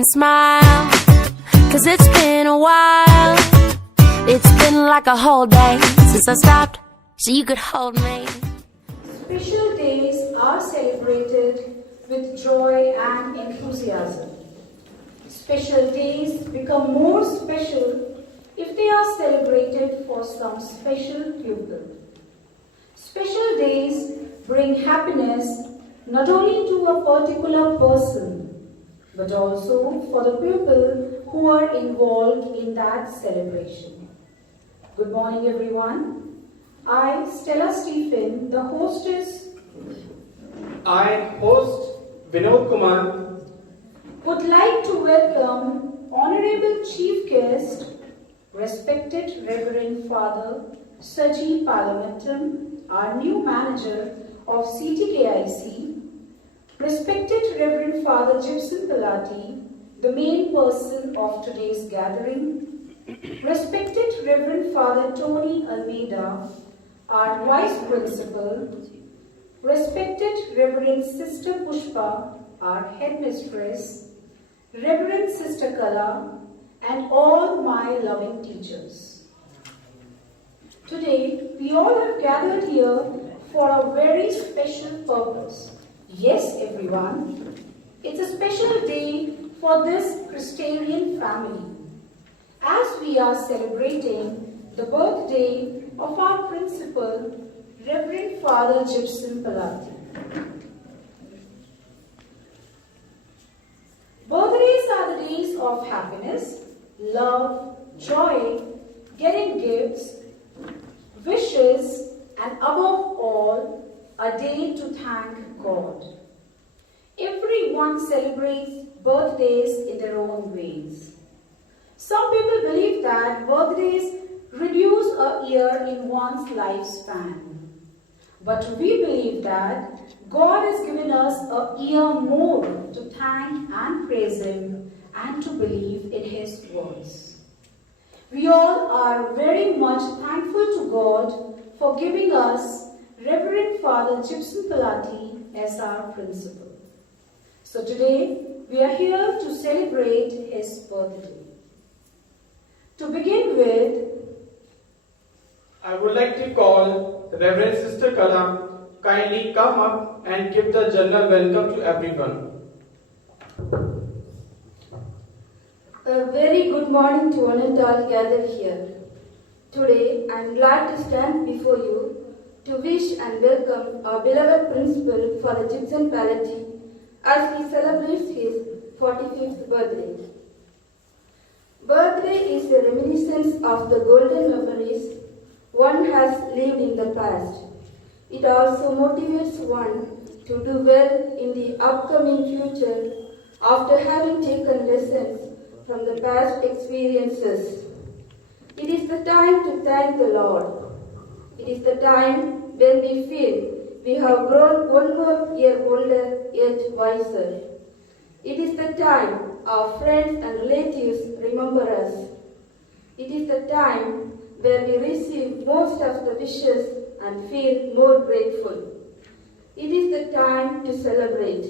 and smile, 'cause it's been a while. It's been like a whole day since I stopped so you could hold me. Special days are celebrated with joy and enthusiasm. Special days become more special if they are celebrated for some special pupil. Special days bring happiness not only to a particular person, but also for the people who are involved in that celebration. Good morning, everyone. I, Stella Stephen, the hostess. I, host Vinod Kumar, would like to welcome Honorable Chief Guest, respected Reverend Father Saji Palamatam, our new manager of CTKIC, respected Reverend Father Gibson Pilati, the main person of today's gathering, respected Reverend Father Tony Almeida, our Vice Principal, respected Reverend Sister Pushpa, our Headmistress, Reverend Sister Kala, and all my loving teachers. Today, we all have gathered here for a very special purpose. Yes, everyone, it's a special day for this Christarian family, as we are celebrating the birthday of our principal, Reverend Father Gibson Pilati. Birthdays are the days of happiness, love, joy, getting gifts, wishes, and above all, a day to thank God. Everyone celebrates birthdays in their own ways. Some people believe that birthdays reduce a year in one's lifespan. But we believe that God has given us a year more to thank and praise Him and to believe in His words. We all are very much thankful to God for giving us Reverend Father Gibson Pilati as our principal. So today, we are here to celebrate his birthday. To begin with, I would like to call Reverend Sister Kala kindly come up and give the general welcome to everyone. A very good morning to one and all gathered here. Today, I am glad to stand before you to wish and welcome our beloved principal, Father Gibson Pilati, as he celebrates his 45th birthday. Birthday is a reminiscence of the golden memories one has lived in the past. It also motivates one to do well in the upcoming future after having taken lessons from the past experiences. It is the time to thank the Lord. It is the time when we feel we have grown one more year older yet wiser. It is the time our friends and relatives remember us. It is the time where we receive most of the wishes and feel more grateful. It is the time to celebrate.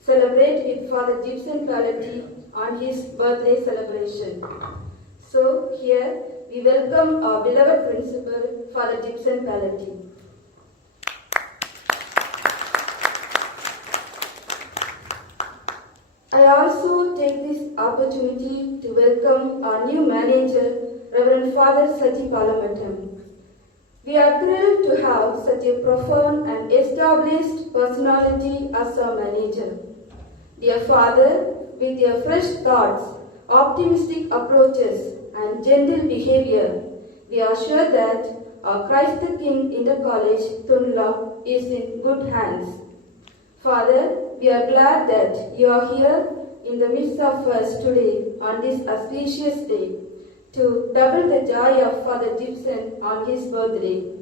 Celebrate with Father Gibson Pilati on his birthday celebration. So here we welcome our beloved principal, Father Gibson Pilati. I also take this opportunity to welcome our new manager, Reverend Father Saji Palamatam. We are thrilled to have such a profound and established personality as our manager. Dear Father, with your fresh thoughts, optimistic approaches, and gentle behavior, we are sure that our Christ the King Inter-College, Tunla, is in good hands. Father, we are glad that you are here in the midst of us today on this auspicious day to double the joy of Father Gibson on his birthday.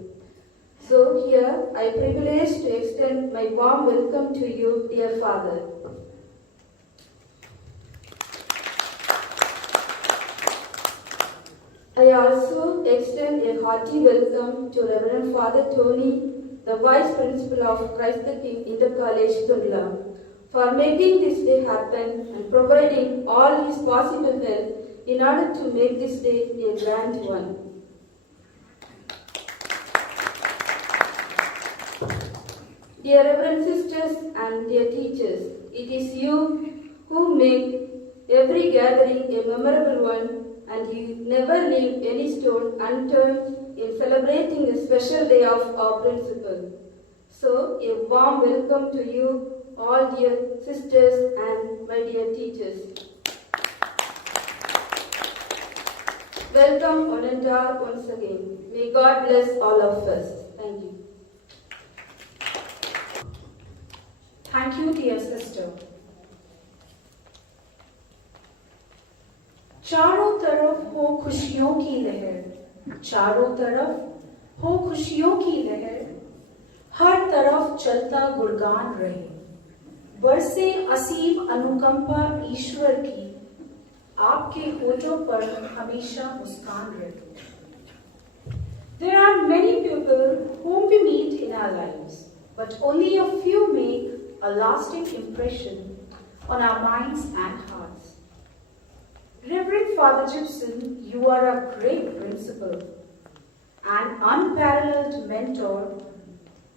So here I privilege to extend my warm welcome to you, dear Father. I also extend a hearty welcome to Reverend Father Tony, the Vice Principal of Christ the King Inter-College, Tundla, for making this day happen and providing all his possible help in order to make this day a grand one. Dear Reverend Sisters and dear teachers, it is you who make every gathering a memorable one, and you never leave any stone unturned in celebrating the special day of our principal. So, a warm welcome to you all, dear sisters and my dear teachers. Welcome, Onendar, once again. May God bless all of us. Thank you. Thank you, dear sister. चारों तरफ हो खुशियों की लहर, चारों तरफ हो खुशियों की लहर, हर तरफ चलता गुणगान रहे, बरसे असीम अनुकंपा ईश्वर की, आपके होठों पर हमेशा मुस्कान रहे. There are many people whom we meet in our lives, but only a few make a lasting impression on our minds and hearts. Reverend Father Gibson, you are a great principal, an unparalleled mentor,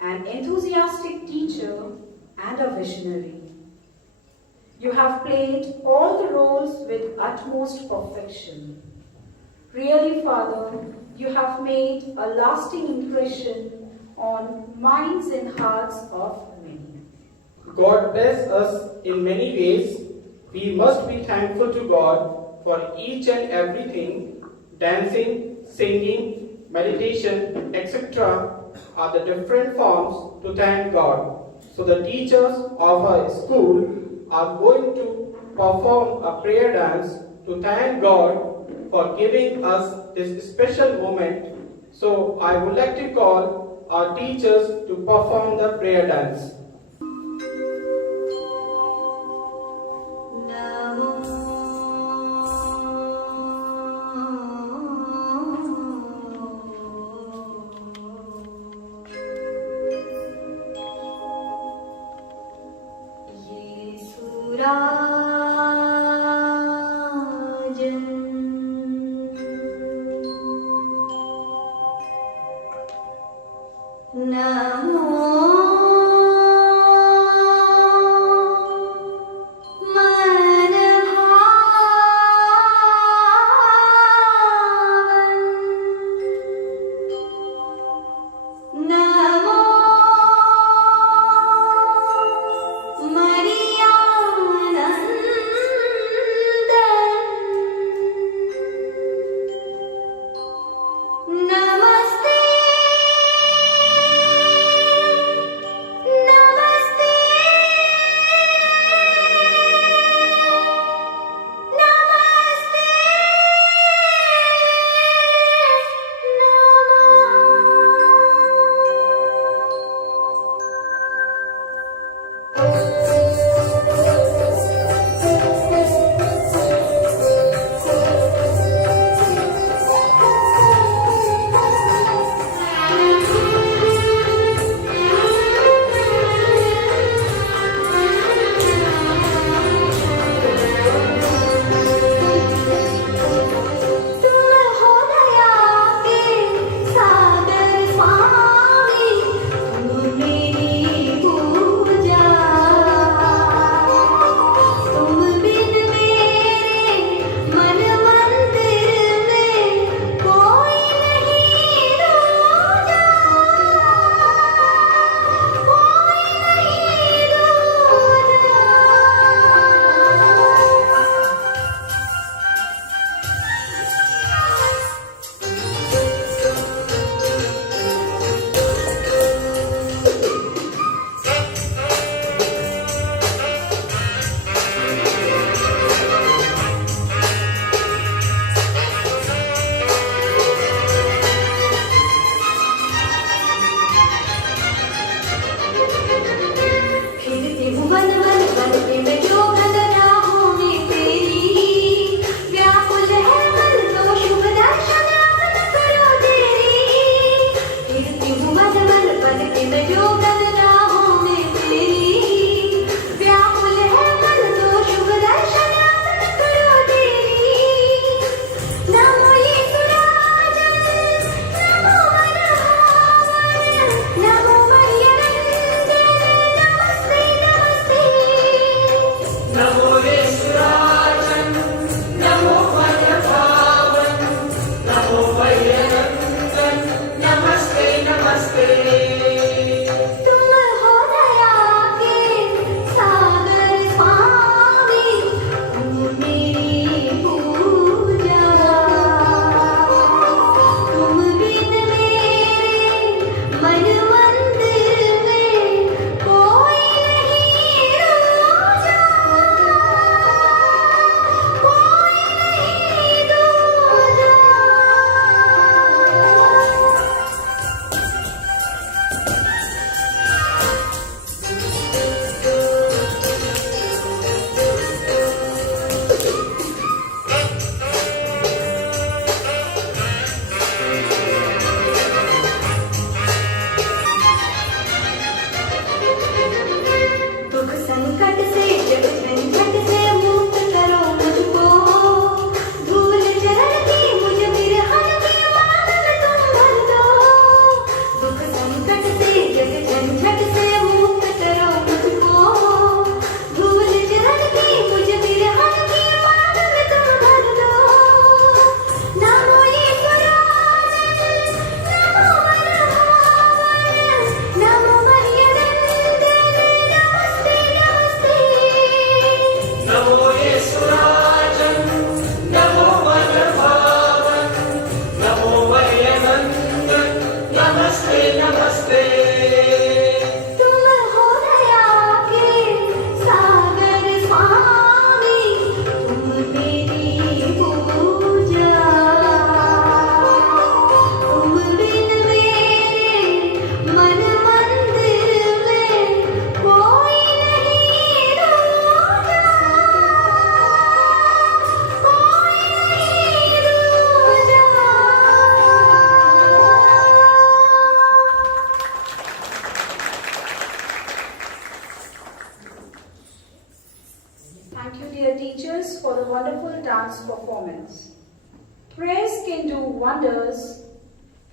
an enthusiastic teacher, and a visionary. You have played all the roles with utmost perfection. Really, Father, you have made a lasting impression on minds and hearts of many. God bless us in many ways. We must be thankful to God for each and everything. Dancing, singing, meditation, etc. are the different forms to thank God. So the teachers of our school are going to perform a prayer dance to thank God for giving us this special moment. So I would like to call our teachers to perform the prayer dance.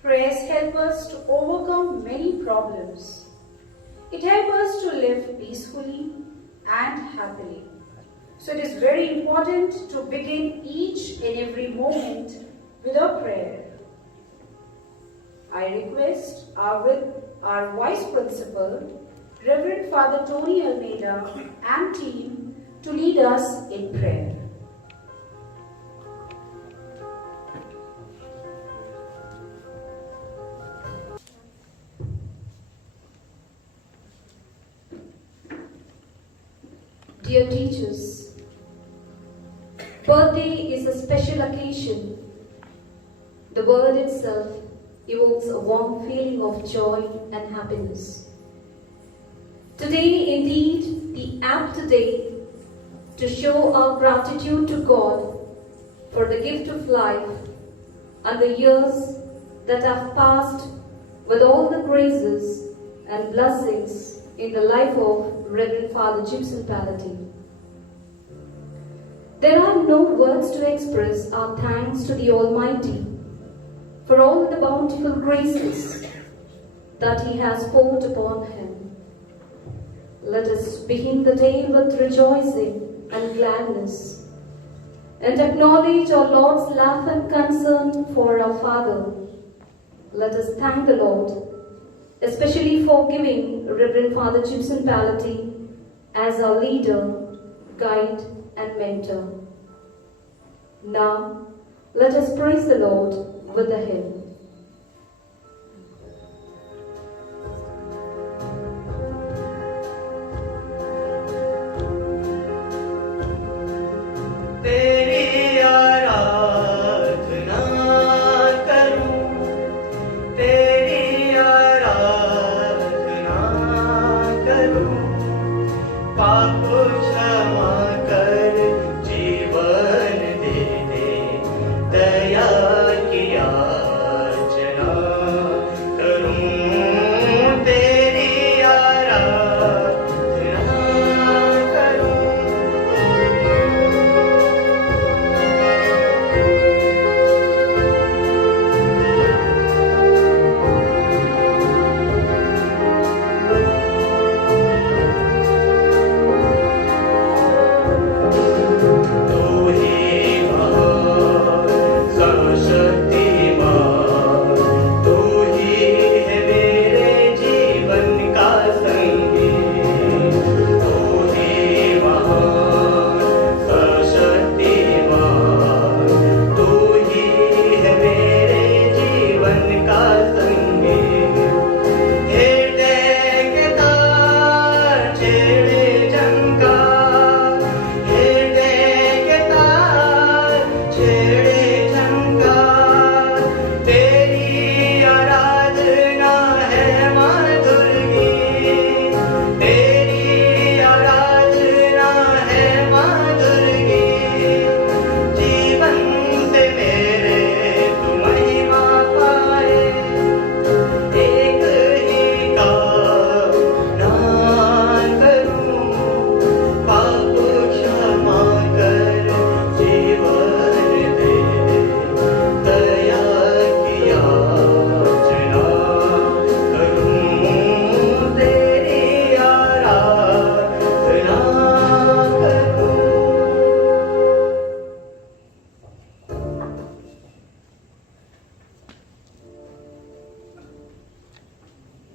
Prayers help us to overcome many problems. It helps us to live peacefully and happily. So it is very important to begin each and every moment with a prayer. I request our Vice Principal, Reverend Father Tony Almeida and team to lead us in prayer. Dear teachers, birthday is a special occasion. The word itself evokes a warm feeling of joy and happiness. Today, indeed, the apt day to show our gratitude to God for the gift of life and the years that have passed with all the graces and blessings in the life of Reverend Father Gibson Palatine. There are no words to express our thanks to the Almighty for all the bountiful graces that He has poured upon Him. Let us begin the day with rejoicing and gladness and acknowledge our Lord's love and concern for our Father. Let us thank the Lord, especially for giving Reverend Father Gibson Palatine as our leader, guide, and mentor. Now, let us praise the Lord with the hymn. तेरी आराधना करूं, तेरी आराधना करूं, पाप क्षमा कर जीवन दे दे, दया की याचना करूं, तेरी आराधना करूं।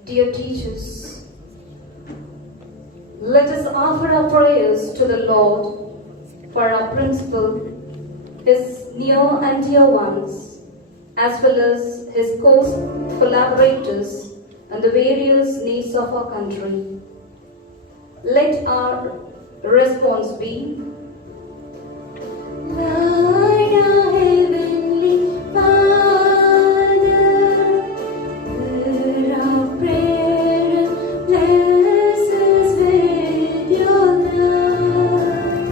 Dear teachers, let us offer our prayers to the Lord for our principal, his near and dear ones, as well as his collaborators and the various needs of our country. Let our response be, Lord, our heavenly Father, hear our prayer and bless us with your love.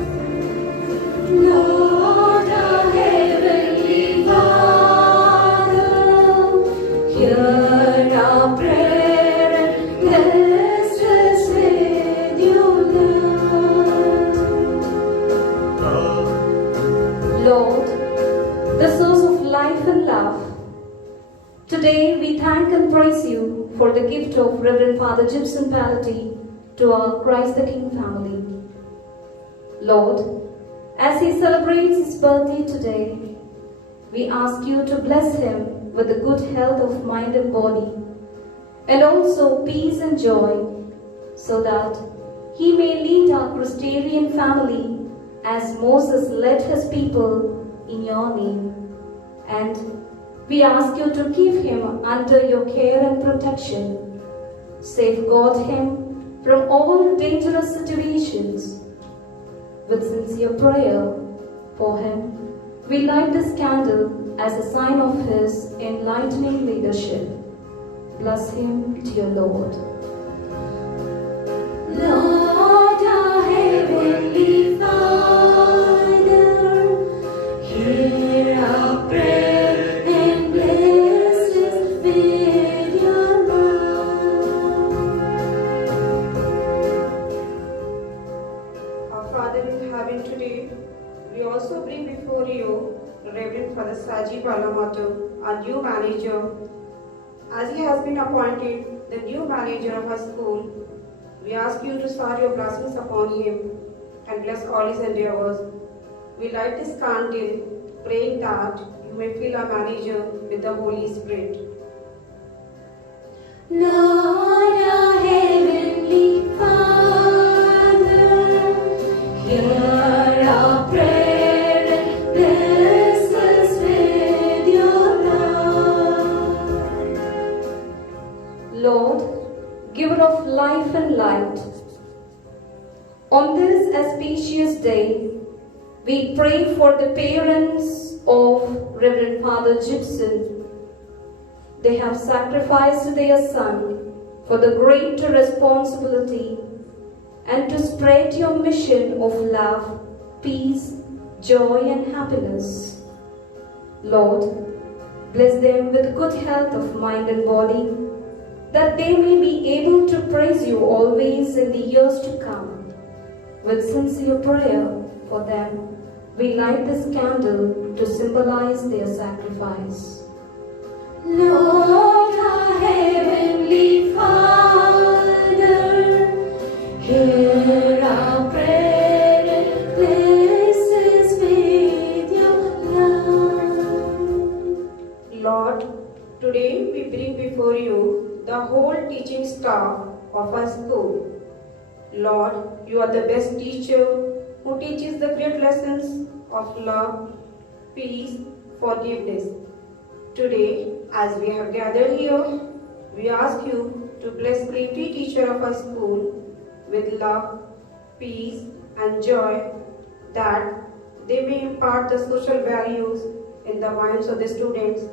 Lord, our heavenly Father, hear our prayer and bless us with your love. Lord, the source of life and love, today Today we thank and praise you for the gift of Reverend Father Gibson Palati to our Christ the King family. Lord, as he celebrates his birthday today, we ask you to bless him with the good health of mind and body, and also peace and joy, so that he may lead our Christian family as Moses led his people in your name. And we ask you to keep him under your care and protection. Safeguard him from all dangerous situations. With sincere prayer for him, we light this candle as a sign of his enlightening leadership. Bless him, dear Lord. Lord, our heavenly Father, hear our prayer and bless us with your love. Our Father in heaven, today, we also bring before you Reverend Father Saji Balamato, our new manager. As he has been appointed the new manager of our school, we ask you to start your blessings upon him and bless all his endeavors. We light this candle, praying that you may fill our manager with the Holy Spirit. Lord, our heavenly Father, hear our prayer and bless us with your love. Lord, giver of life and light, on this auspicious day, we pray for the parents of Reverend Father Gibson. They have sacrificed their son for the great responsibility and to spread your mission of love, peace, joy, and happiness. Lord, bless them with good health of mind and body, that they may be able to praise you always in the years to come. With sincere prayer for them, we light this candle to symbolize their sacrifice. Lord, our heavenly Father, hear our prayer and bless us with your love. Lord, today we bring before you the whole teaching staff of our school. Lord, you are the best teacher who teaches the great lessons of love, peace, forgiveness. Today, as we have gathered here, we ask you to bless every teacher of our school with love, peace, and joy, that they may impart the social values in the minds of the students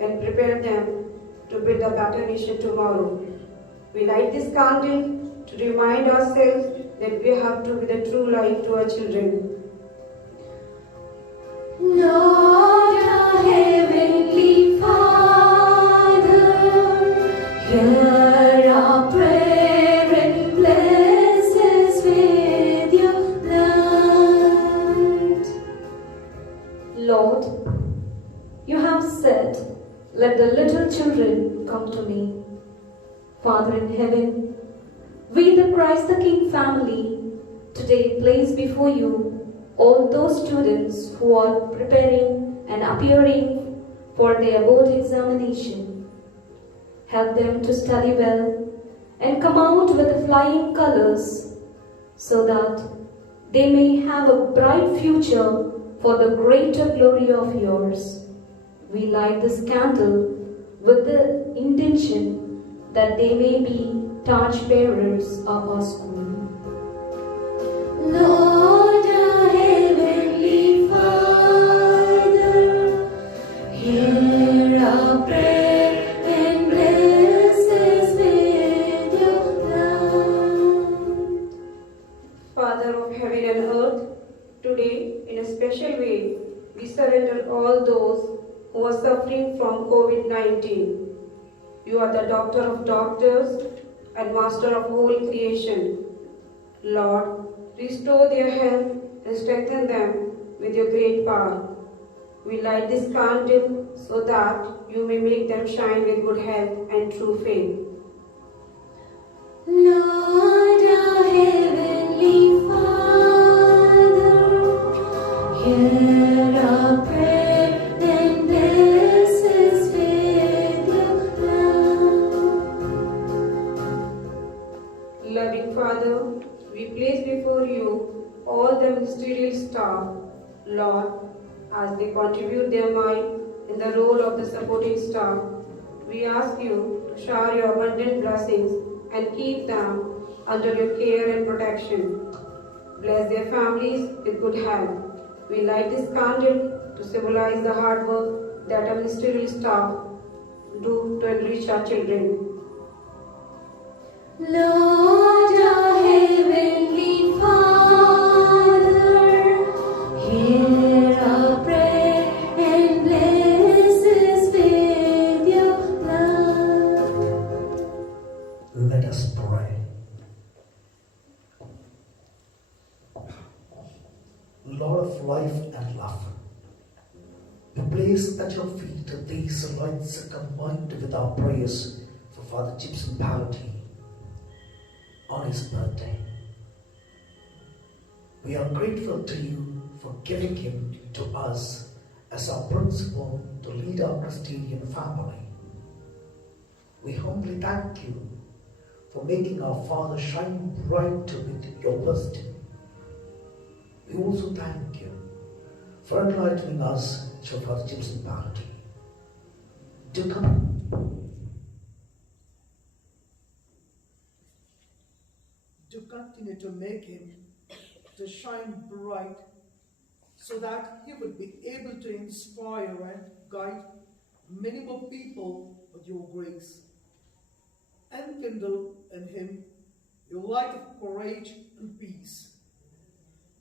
and prepare them to build a better nation tomorrow. We light this candle to remind ourselves that we have to be the true light to our children. Lord, our heavenly Father, hear our prayer and bless us with your light. Lord, you have said, let the little children come to me. Father in heaven, we the Christ the King family today place before you all those students who are preparing and appearing for their board examination. Help them to study well and come out with flying colors, so that they may have a bright future for the greater glory of yours. We light this candle with the intention that they may be torch bearers of our school. Lord, our heavenly Father, hear our prayer and bless us with your love. Father of heaven and earth, today in a special way, we surrender all those who are suffering from COVID-19. You are the doctor of doctors and master of whole creation. Lord, restore their health and strengthen them with your great power. we light this candle so that you may make them shine with good health and true faith. Lord, our heavenly Father, hear our prayer and bless us with your love. Loving Father, we place before you all the ministerial staff, Lord, as they contribute their mind in the role of the supporting staff. We ask you to shower your abundant blessings and keep them under your care and protection. Bless their families with good health. We light this candle to symbolize the hard work that our ministerial staff do to enrich our children. Lord, our heavenly Father, hear our prayer and bless us with your love. Let us pray. Lord of life and love, we place at your feet these lights combined with our prayers for Father Gibson Paladin on his birthday. We are grateful to you for giving him to us as our principal to lead our Christian family. We humbly thank you for making our Father shine bright with your wisdom. We also thank you for enlightening us through Father Gibson Paladin. Do come. To continue to make him to shine bright so that he would be able to inspire and guide many more people with your grace. Enkindle in him your light of courage and peace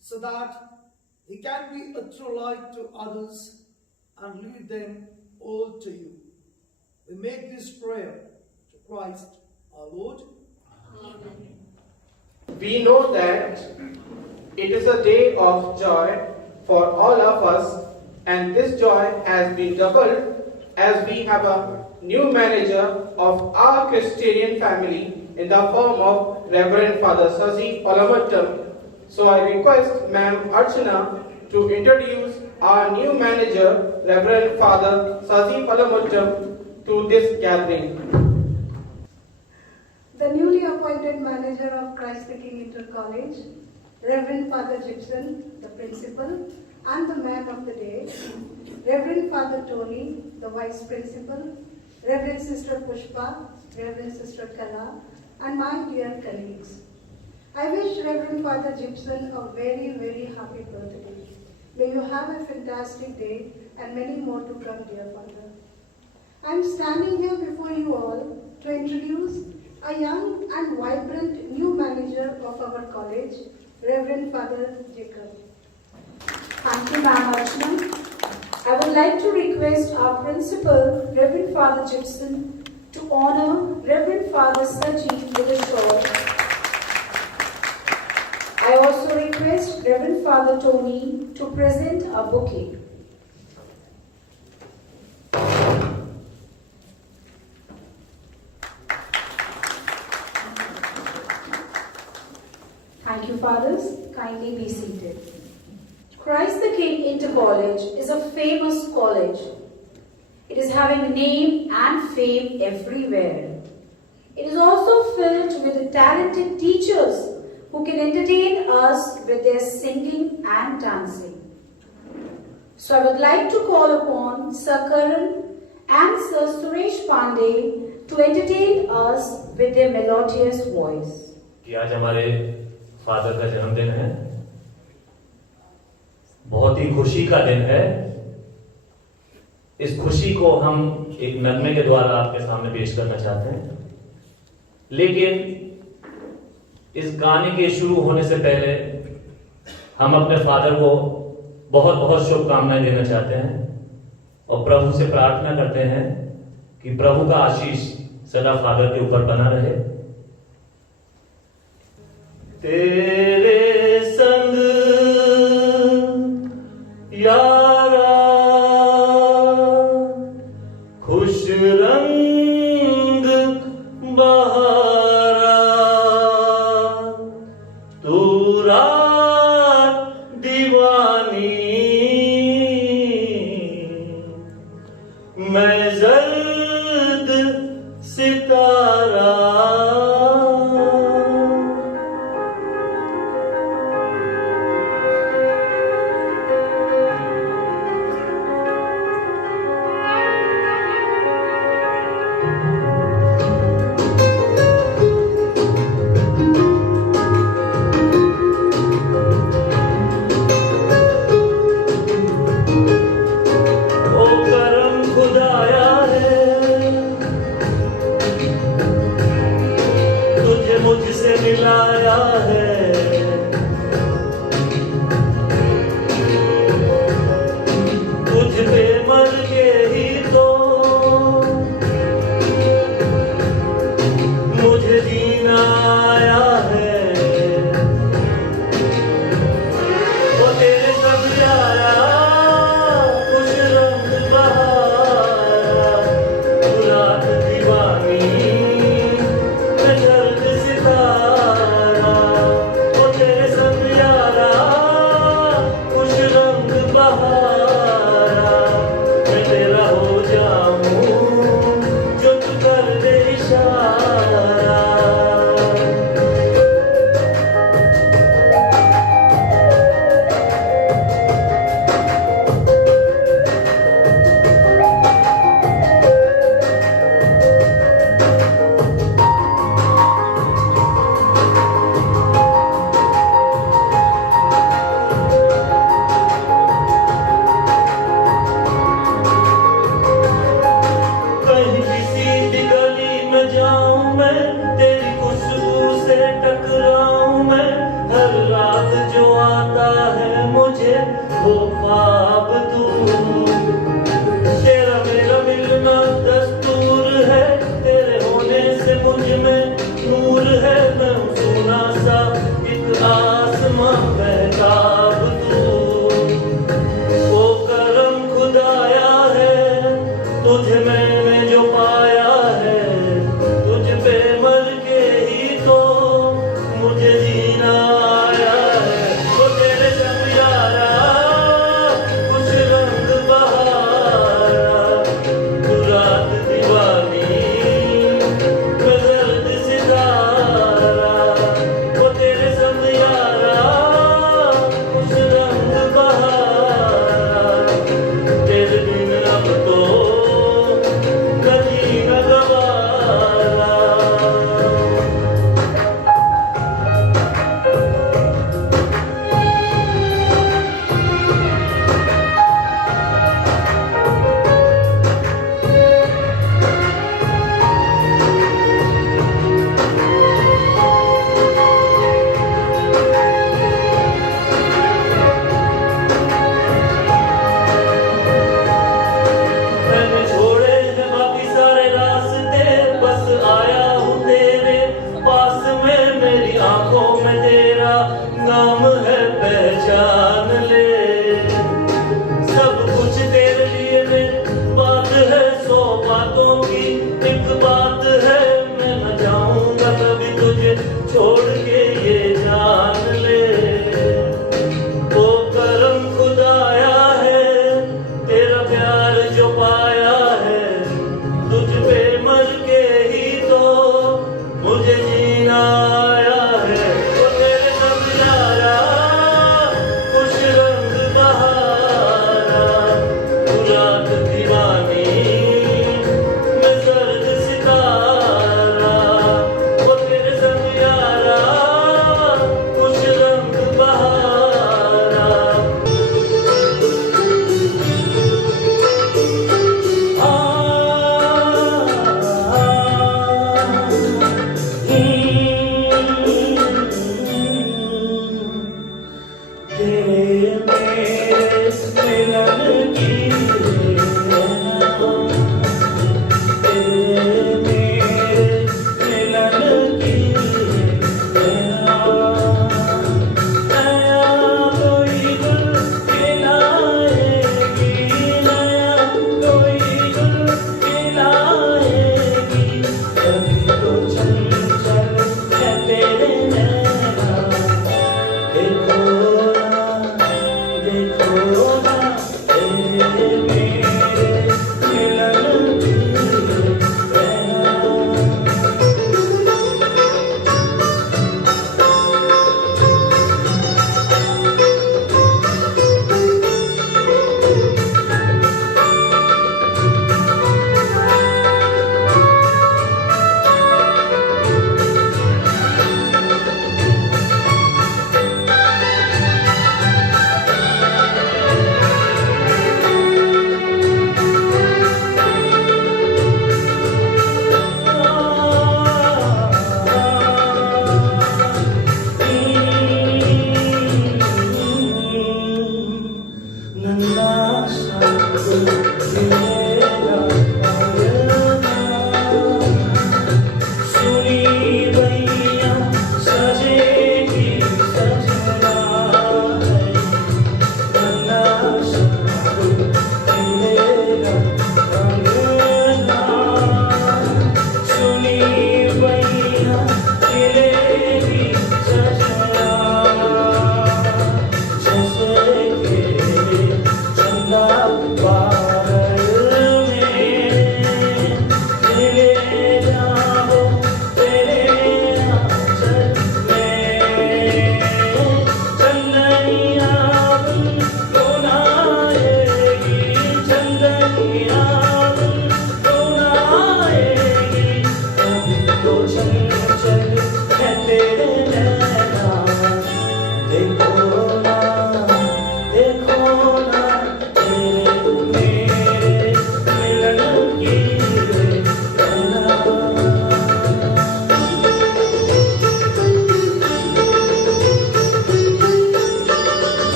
so that he can be a true light to others and lead them all to you. We make this prayer to Christ our Lord. Amen. We know that it is a day of joy for all of us, and this joy has been doubled as we have a new manager of our Christian family in the form of Reverend Father Sazi Palamattam. So I request Ma'am Archana to introduce our new manager, Reverend Father Sazi Palamattam, to this gathering. The newly appointed manager of Christ the King Inter College, Reverend Father Gibson, the principal and the man of the day, Reverend Father Tony, the vice principal, Reverend Sister Pushpa, Reverend Sister Kala, and my dear colleagues. I wish Reverend Father Gibson a very, very happy birthday. May you have a fantastic day and many more to come, dear Father. I am standing here before you all to introduce a young and vibrant new manager of our college, Reverend Father Jacob. Thank you, Ma'am Archana. I would like to request our principal, Reverend Father Gibson, to honor Reverend Father Saji with a shawl. I also request Reverend Father Tony to present a bouquet. Thank you, fathers. Kindly be seated. Christ the King Inter College is a famous college. It is having name and fame everywhere. It is also filled with talented teachers who can entertain us with their singing and dancing. So I would like to call upon Sir Karan and Sir Suresh Pandey to entertain us with their melodious voice. आज हमारे father का जन्मदिन है, बहुत ही खुशी का दिन है। इस खुशी को हम एक नगमे के द्वारा आपके सामने पेश करना चाहते हैं, लेकिन इस गाने के शुरू होने से पहले हम अपने फादर को बहुत बहुत शुभकामनाएं देना चाहते हैं और प्रभु से प्रार्थना करते हैं कि प्रभु का आशीष सदा फादर के ऊपर बना रहे। तेरे संग यारा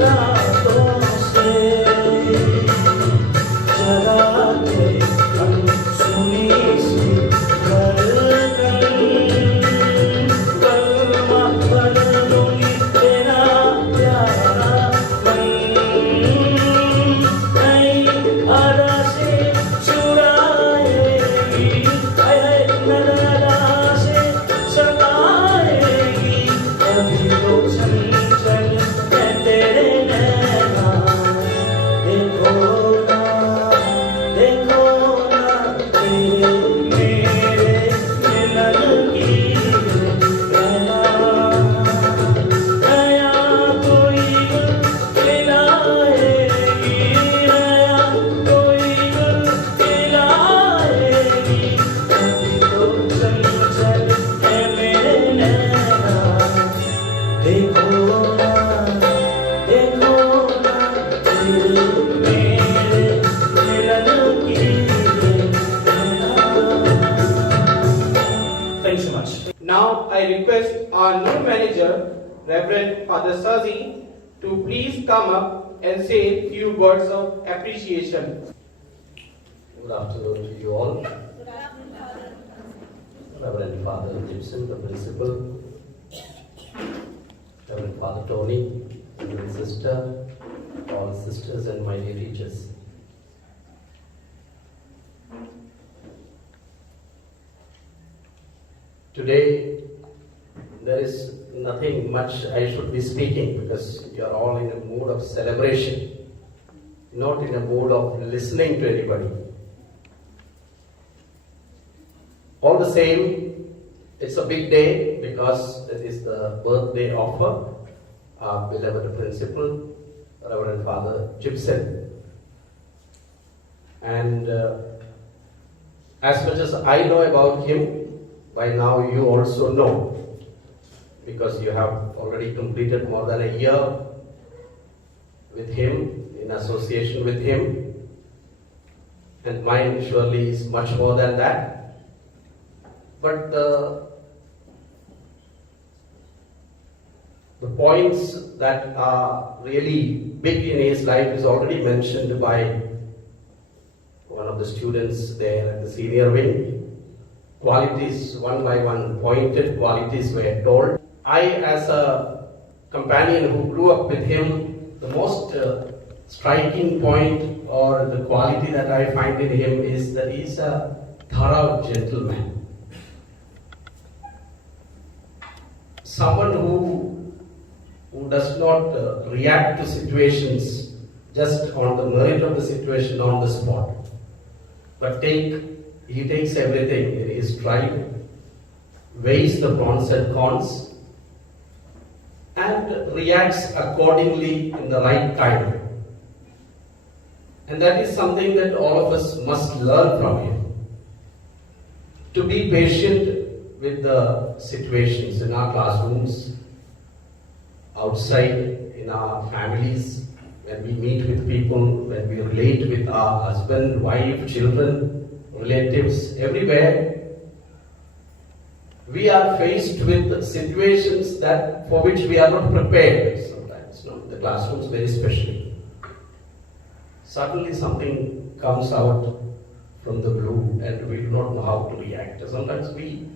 रातों से जगा के सुनी सी धड़कन कलमा पढ़ लूंगी तेरा प्यारा मन नई अदा से चुराएगी नदा से सताएगी अभी तो चंचल है तेरे नैना देखो ना तेरे मेरे मिलन की रहना नया कोई खिलाएगी नया कोई खिलाएगी अभी तो चंचल है मेरे नैना देखो ना तेरे मेरे मिलन की रहना। Thanks so much. Now I request our new manager, Reverend Father Sazi, to please come up and say a few words of appreciation. Good afternoon to you all. Reverend Father Gibson, the principal, Reverend Father Tony, Reverend Sister, all sisters and my dear teachers. Today, there is nothing much I should be speaking because you are all in a mood of celebration, not in a mood of listening to anybody. All the same, it's a big day because it is the birthday of our beloved principal, Reverend Father Gibson. And as much as I know about him, by now you also know, because you have already completed more than a year with him, in association with him, and mine surely is much more than that. But the points that are really big in his life is already mentioned by one of the students there at the senior wing. Qualities, one by one, pointed qualities were told. I, as a companion who grew up with him, the most striking point or the quality that I find in him is that he's a thorough gentleman. Someone who does not react to situations just on the merit of the situation on the spot, but he takes everything in his stride, weighs the pros and cons, and reacts accordingly in the right time. And that is something that all of us must learn from him. To be patient with the situations in our classrooms, outside, in our families, when we meet with people, when we relate with our husband, wife, children, relatives, everywhere, we are faced with situations for which we are not prepared sometimes, the classrooms very especially. Suddenly something comes out from the blue and we do not know how to react. Sometimes we,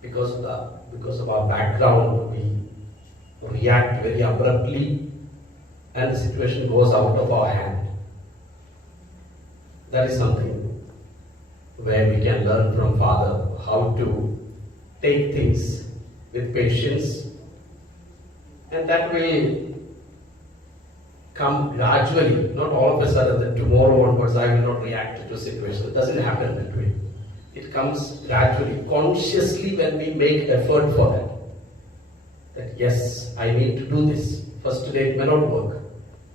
because of our background, we react very abruptly and the situation goes out of our hand. That is something where we can learn from Father how to take things with patience, and that will come gradually, not all of a sudden that tomorrow onwards I will not react to a situation. It doesn't happen that way. It comes gradually, consciously, when we make effort for that. That yes, I need to do this. First today it may not work,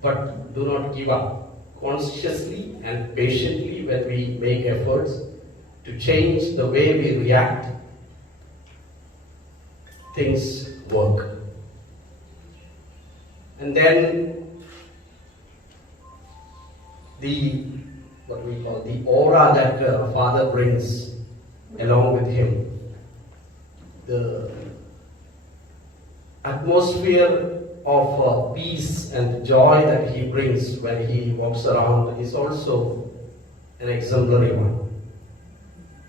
but do not give up. Consciously and patiently, when we make efforts to change the way we react, things work. And then what we call the aura that Father brings along with him, the atmosphere of peace and joy that he brings when he walks around is also an exemplary one.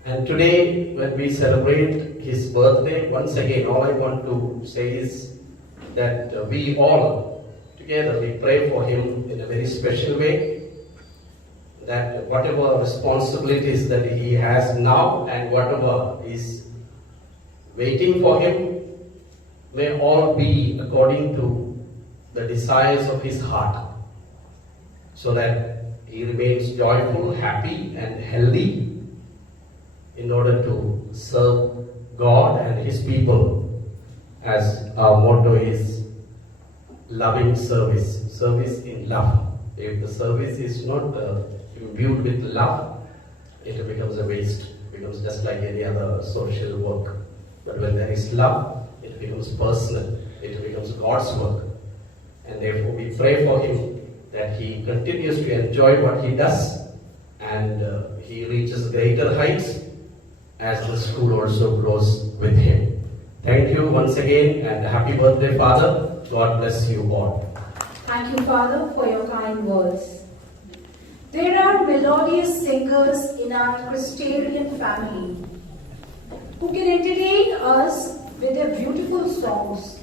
And today, when we celebrate his birthday, once again, all I want to say is that we all together, we pray for him in a very special way, that whatever responsibilities that he has now and whatever is waiting for him may all be according to the desires of his heart, so that he remains joyful, happy and healthy in order to serve God and his people, as our motto is loving service, service in love. If the service is not imbued with love, it becomes a waste, it becomes just like any other social work. But when there is love, it becomes personal, it becomes God's work. And therefore we pray for him that he continues to enjoy what he does, and he reaches greater heights as the school also grows with him. Thank you once again, and happy birthday, Father. God bless you all. Thank you, Father, for your kind words. There are melodious singers in our Christian family who can entertain us with their beautiful songs.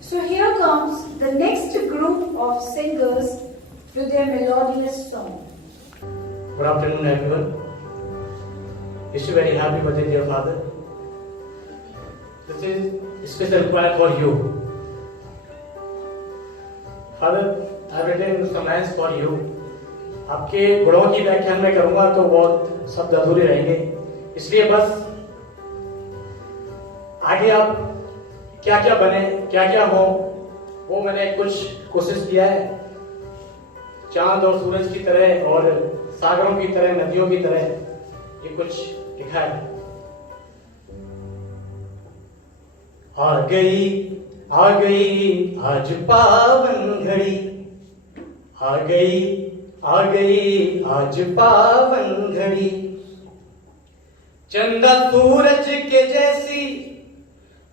So here comes the next group of singers with their melodious song. Good afternoon, everyone. Wish you very happy birthday, dear Father. This is a special choir for you. Father, I have written some lines for you. आपके गुणों की व्याख्या मैं करूंगा तो बहुत शब्द अधूरे रहेंगे, इसलिए बस आगे आप क्या क्या बने, क्या क्या हो, वो मैंने कुछ कोशिश किया है। चांद और सूरज की तरह और सागरों की तरह, नदियों की तरह ये कुछ लिखा है। आ गई आज पावन घड़ी, आ गई आज पावन घड़ी, चंदा सूरज के जैसी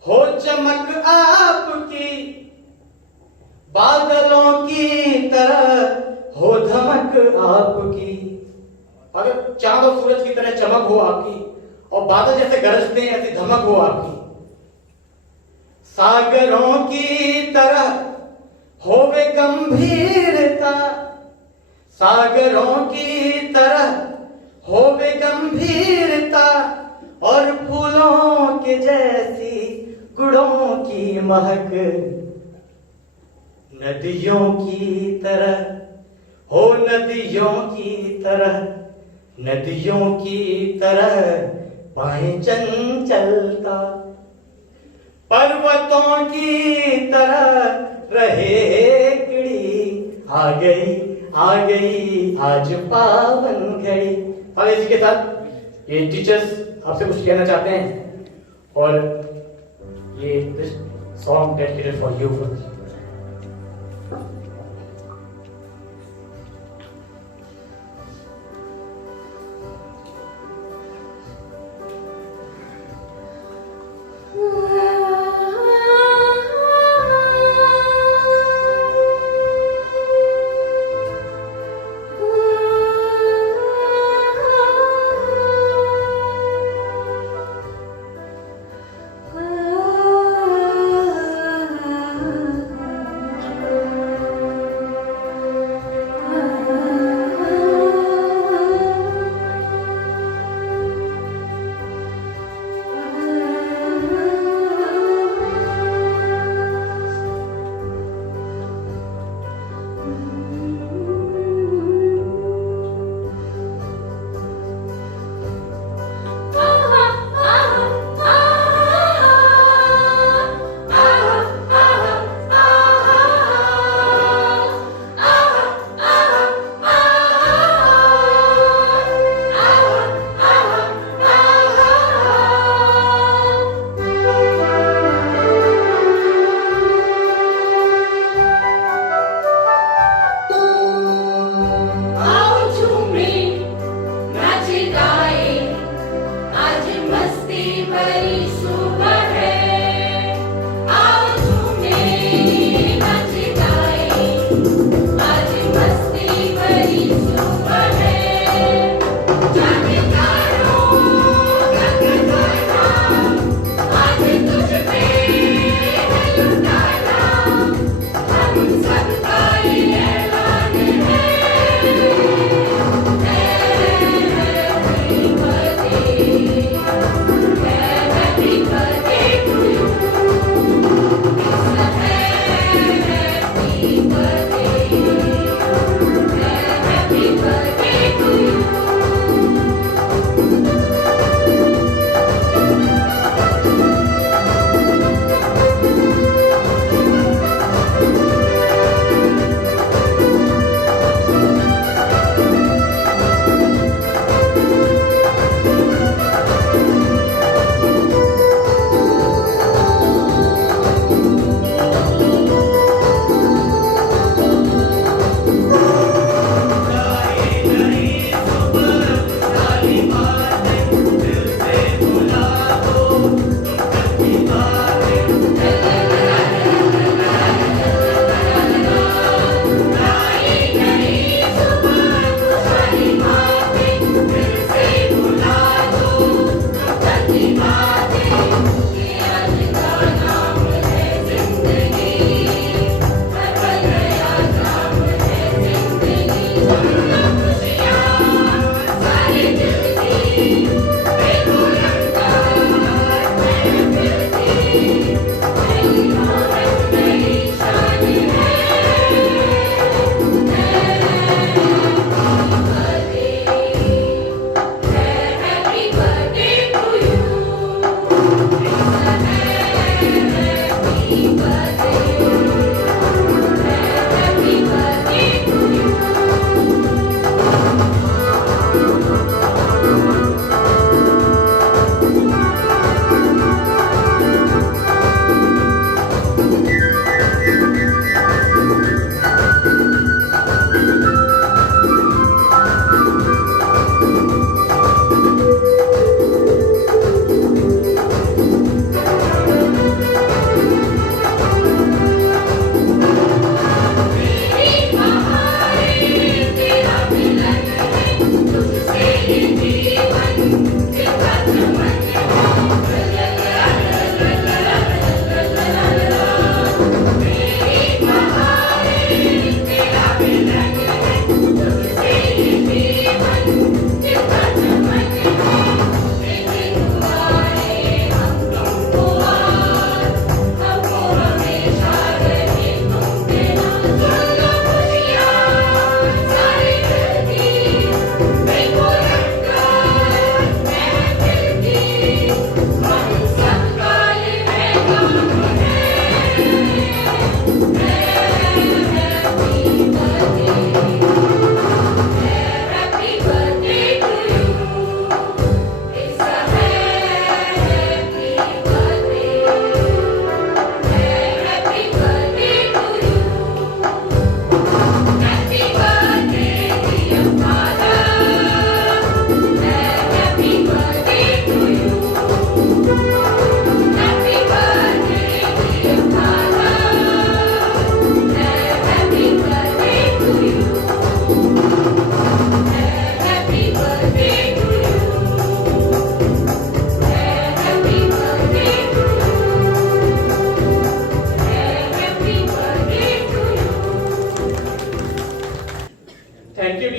हो चमक आपकी, बादलों की तरह हो धमक आपकी। अगर चांद और सूरज की तरह चमक हो आपकी और बादल जैसे गरजते हैं ऐसी धमक हो आपकी, सागरों की तरह होवे गंभीरता, सागरों की तरह होवे गंभीरता, और फूलों के जैसी गुड़ों की महक, नदियों की तरह हो नदियों की तरह, नदियों की तरह पाए चंचलता, पर्वतों की तरह रहे खड़ी, आ गई आज पावन घड़ी। अब इसी के साथ ये टीचर्स आपसे कुछ कहना चाहते हैं, और ये song dedicated for you.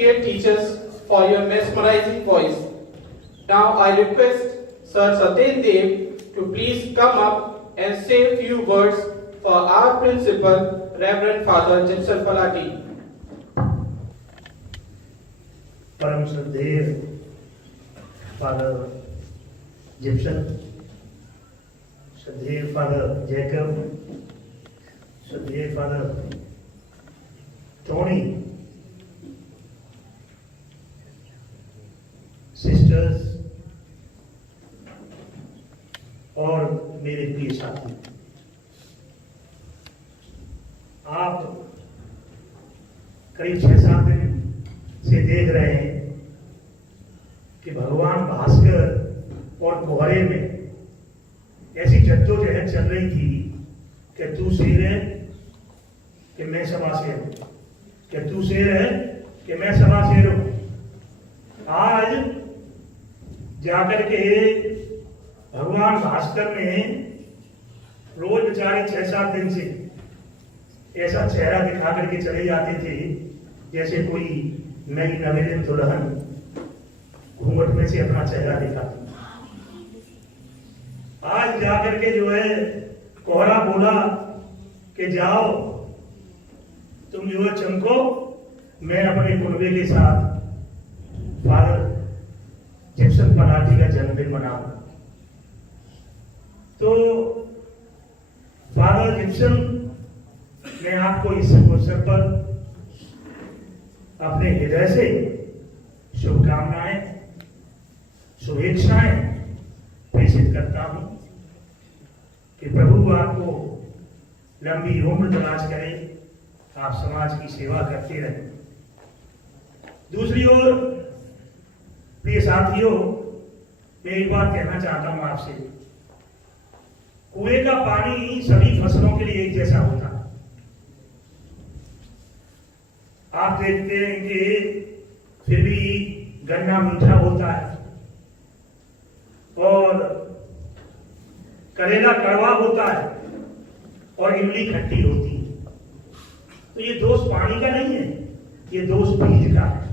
appropriate teachers for your mesmerizing voice. Now I request Sir Satyendra Dev to please come up and say a few words for our principal, Reverend Father Gibson Palati. परम श्रद्धेय father Gipson, श्रद्धेय father Jacob, श्रद्धेय father Tony, sisters और मेरे प्रिय साथी, आप करीब 6-7 दिन से देख रहे हैं कि भगवान भास्कर और कुहरे में ऐसी जद्दोजहद चल रही थी कि तू शेर है कि मैं सवा शेर हूं, कि तू शेर है कि मैं सवा शेर हूं। आज जाकर के भगवान भास्कर ने रोज बेचारे 6-7 दिन से ऐसा चेहरा दिखा करके चले जाते थे जैसे कोई नई नवेलिन दुल्हन घूंघट में से अपना चेहरा दिखाती। आज जाकर के जो है कोहरा बोला कि जाओ तुम जो है चमको, मैं अपने कुनबे के साथ फादर जिप्सन पलाटी का जन्मदिन मनाऊं। तो फादर जिप्सन, मैं आपको इस अवसर पर अपने हृदय से शुभकामनाएं, शुभेच्छाएं प्रेषित करता हूं कि प्रभु आपको लंबी उम्र दराज करे, आप समाज की सेवा करते रहें। दूसरी ओर प्रिय साथियों, मैं एक बात कहना चाहता हूं आपसे, कुएं का पानी सभी फसलों के लिए एक जैसा होता है। आप देखते हैं कि फिर भी गन्ना मीठा होता है और करेला कड़वा होता है और इमली खट्टी होती है। तो ये दोष पानी का नहीं है, ये दोष बीज का है।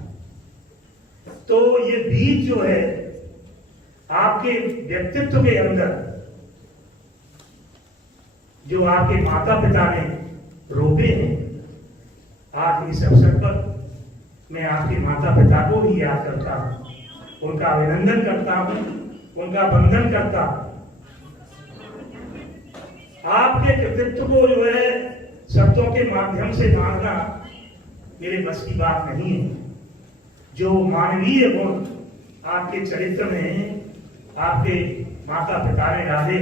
तो ये बीज जो है आपके व्यक्तित्व के अंदर जो आपके माता पिता ने रोपे हैं, आज इस अवसर पर मैं आपके माता पिता को भी याद करता हूं, उनका अभिनंदन करता हूं, उनका वंदन करता हूं। आपके कृतित्व को जो है शब्दों के माध्यम से मानना मेरे बस की बात नहीं है। जो मानवीय गुण आपके चरित्र में आपके माता पिता ने डाले,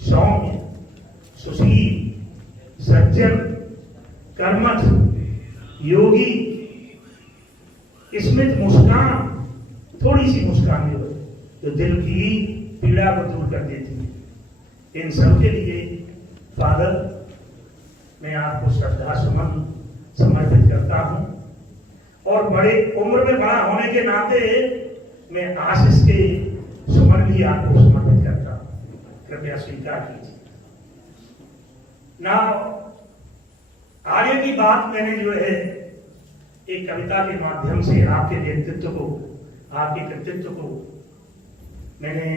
सौम्य, सुशील, सज्जन, कर्मठ, योगी, स्मित मुस्कान, थोड़ी सी मुस्कान जो दिल की पीड़ा को दूर कर देती है। इन सब के लिए फादर मैं आपको श्रद्धा सुमन समर्पित करता हूं और बड़े उम्र में बड़ा होने के नाते मैं आशीष के सुमन भी आपको समर्पित करता हूं। कृपया स्वीकार कीजिए। ना आगे की बात मैंने जो है एक कविता के माध्यम से आपके व्यक्तित्व को, आपके कृतित्व को मैंने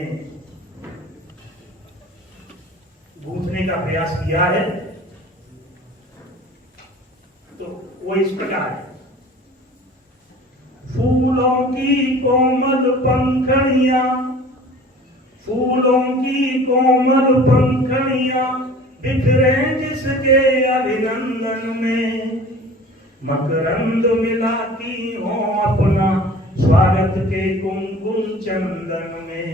गूंथने का प्रयास किया है। तो वो इस प्रकार है। फूलों की कोमल पंखड़ियां, फूलों की कोमल पंखड़ियां बिखरे जिसके अभिनंदन में, मकरंद मिलाती हो अपना स्वागत के कुमकुम चंदन में।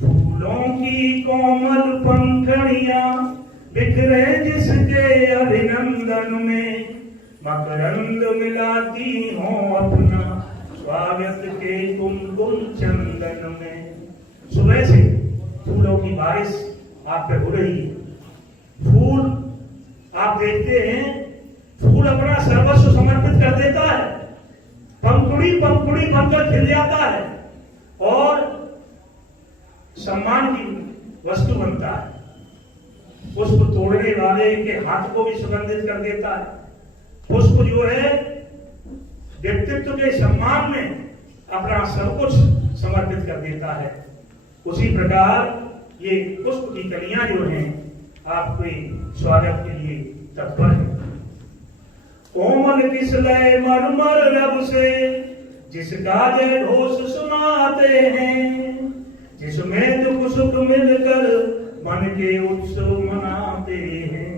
फूलों की कोमल पंखड़ियां बिखरे जिसके अभिनंदन में, मकरंद मिलाती हो अपना स्वागत के कुमकुम चंदन में। सुबह से फूलों की बारिश आप पे हो रही है। फूल आप देखते हैं, फूल अपना सर्वस्व समर्पित कर देता है, पंखुड़ी पंखुड़ी बनकर खिल जाता है और सम्मान की वस्तु बनता है। पुष्प तोड़ने वाले के हाथ को भी सुगंधित कर देता है। पुष्प जो है व्यक्तित्व के सम्मान में अपना सब कुछ समर्पित कर देता है। उसी प्रकार ये पुष्प की कलियां जो हैं आपके स्वागत के लिए तत्पर है। कोमल किस लय मरमर रब से जिसका जय घोष सुनाते हैं, जिसमें दुख सुख मिलकर मन के उत्सव मनाते हैं।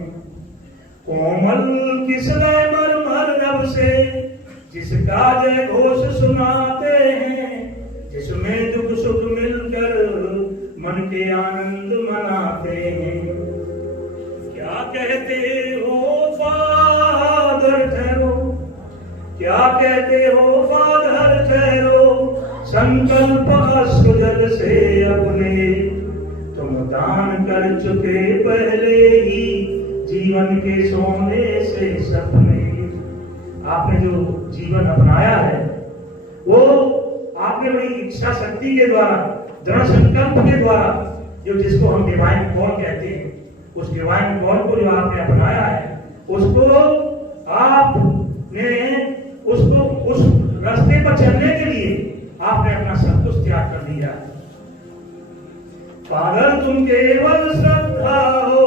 कोमल किस लय मरमर रब से जिसका जय घोष सुनाते हैं, जिसमें दुख सुख मिलकर मन के आनंद मनाते हैं। क्या कहते हो फादर ठहरो, क्या कहते हो फादर ठहरो, संकल्प सुजल से अपने तुम दान कर चुके पहले ही जीवन के सोने से सपने। आपने जो जीवन अपनाया है वो आपने बड़ी इच्छा शक्ति के द्वारा, दृढ़ संकल्प के द्वारा, जो जिसको हम डिवाइन कॉल कहते हैं, उस डिवाइन कॉल को जो आपने अपनाया है, उसको आपने उसको उस रास्ते पर चलने के लिए आपने अपना सब कुछ त्याग कर दिया। पागल तुम केवल श्रद्धा हो,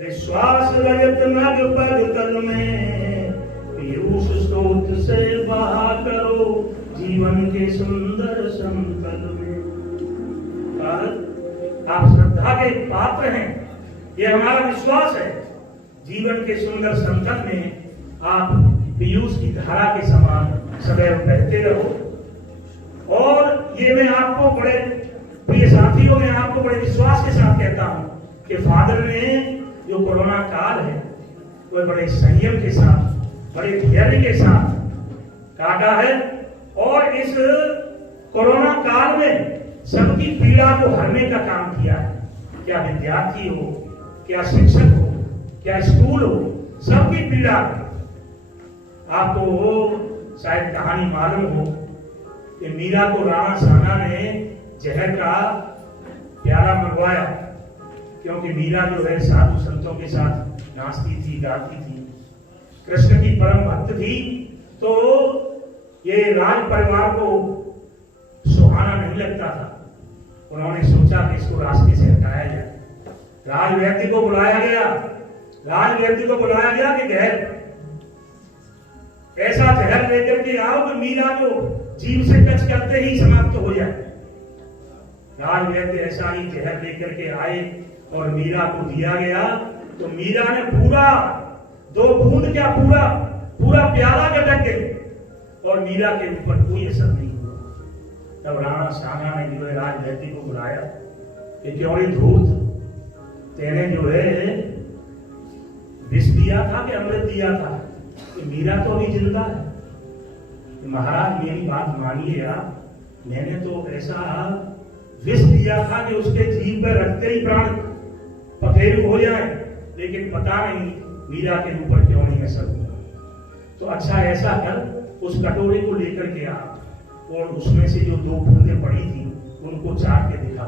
विश्वास रजत नग पग तल में, पीयूष स्रोत से बहा करो जीवन के सुंदर समतल में। आप श्रद्धा के पात्र हैं, ये हमारा विश्वास है। जीवन के सुंदर समतल में आप पीयूष की धारा के समान सदैव बहते रहो। और ये मैं आपको बड़े प्रिय साथियों, मैं आपको बड़े विश्वास के साथ कहता हूं कि फादर ने जो कोरोना काल है वो बड़े संयम के साथ, बड़े धैर्य के साथ काटा है। और इस कोरोना काल में सबकी पीड़ा को हरने का काम किया है। क्या विद्यार्थी हो, क्या शिक्षक हो, क्या स्कूल हो, सबकी पीड़ा। आपको शायद कहानी मालूम हो कि मीरा को राणा साना ने जहर का प्याला मंगवाया, क्योंकि मीरा जो है साधु संतों के साथ नाचती थी, गाती थी, कृष्ण की परम भक्त थी। तो ये राज परिवार को सुहाना नहीं लगता था। उन्होंने सोचा कि इसको रास्ते से हटाया जाए। राज व्यक्ति को बुलाया गया, राज व्यक्ति को बुलाया गया कि जहर, ऐसा जहर लेकर के आओ कि मीरा को जीव से टच करते ही समाप्त हो जाए। राज व्यक्ति ऐसा ही जहर लेकर के आए और मीरा को दिया गया। तो मीरा ने पूरा 2 बूंद क्या पूरा प्याला गटक गए और मीरा के ऊपर कोई असर नहीं हुआ। तब राणा साना ने जो है राज व्यक्ति को बुलाया कि क्यों रे धूर्त, तेने जो है विष दिया था कि अमृत दिया था? कि मीरा तो अभी जिंदा है। कि महाराज मेरी बात मानिए आप, मैंने तो ऐसा विष दिया था कि उसके जीभ पर रखते ही प्राण पखेरु हो जाए, लेकिन पता नहीं मीरा के ऊपर क्यों नहीं असर हुआ। तो अच्छा ऐसा कर, उस कटोरे को लेकर के आ और उसमें से जो 2 बूंदें पड़ी थी उनको चाट के दिखा।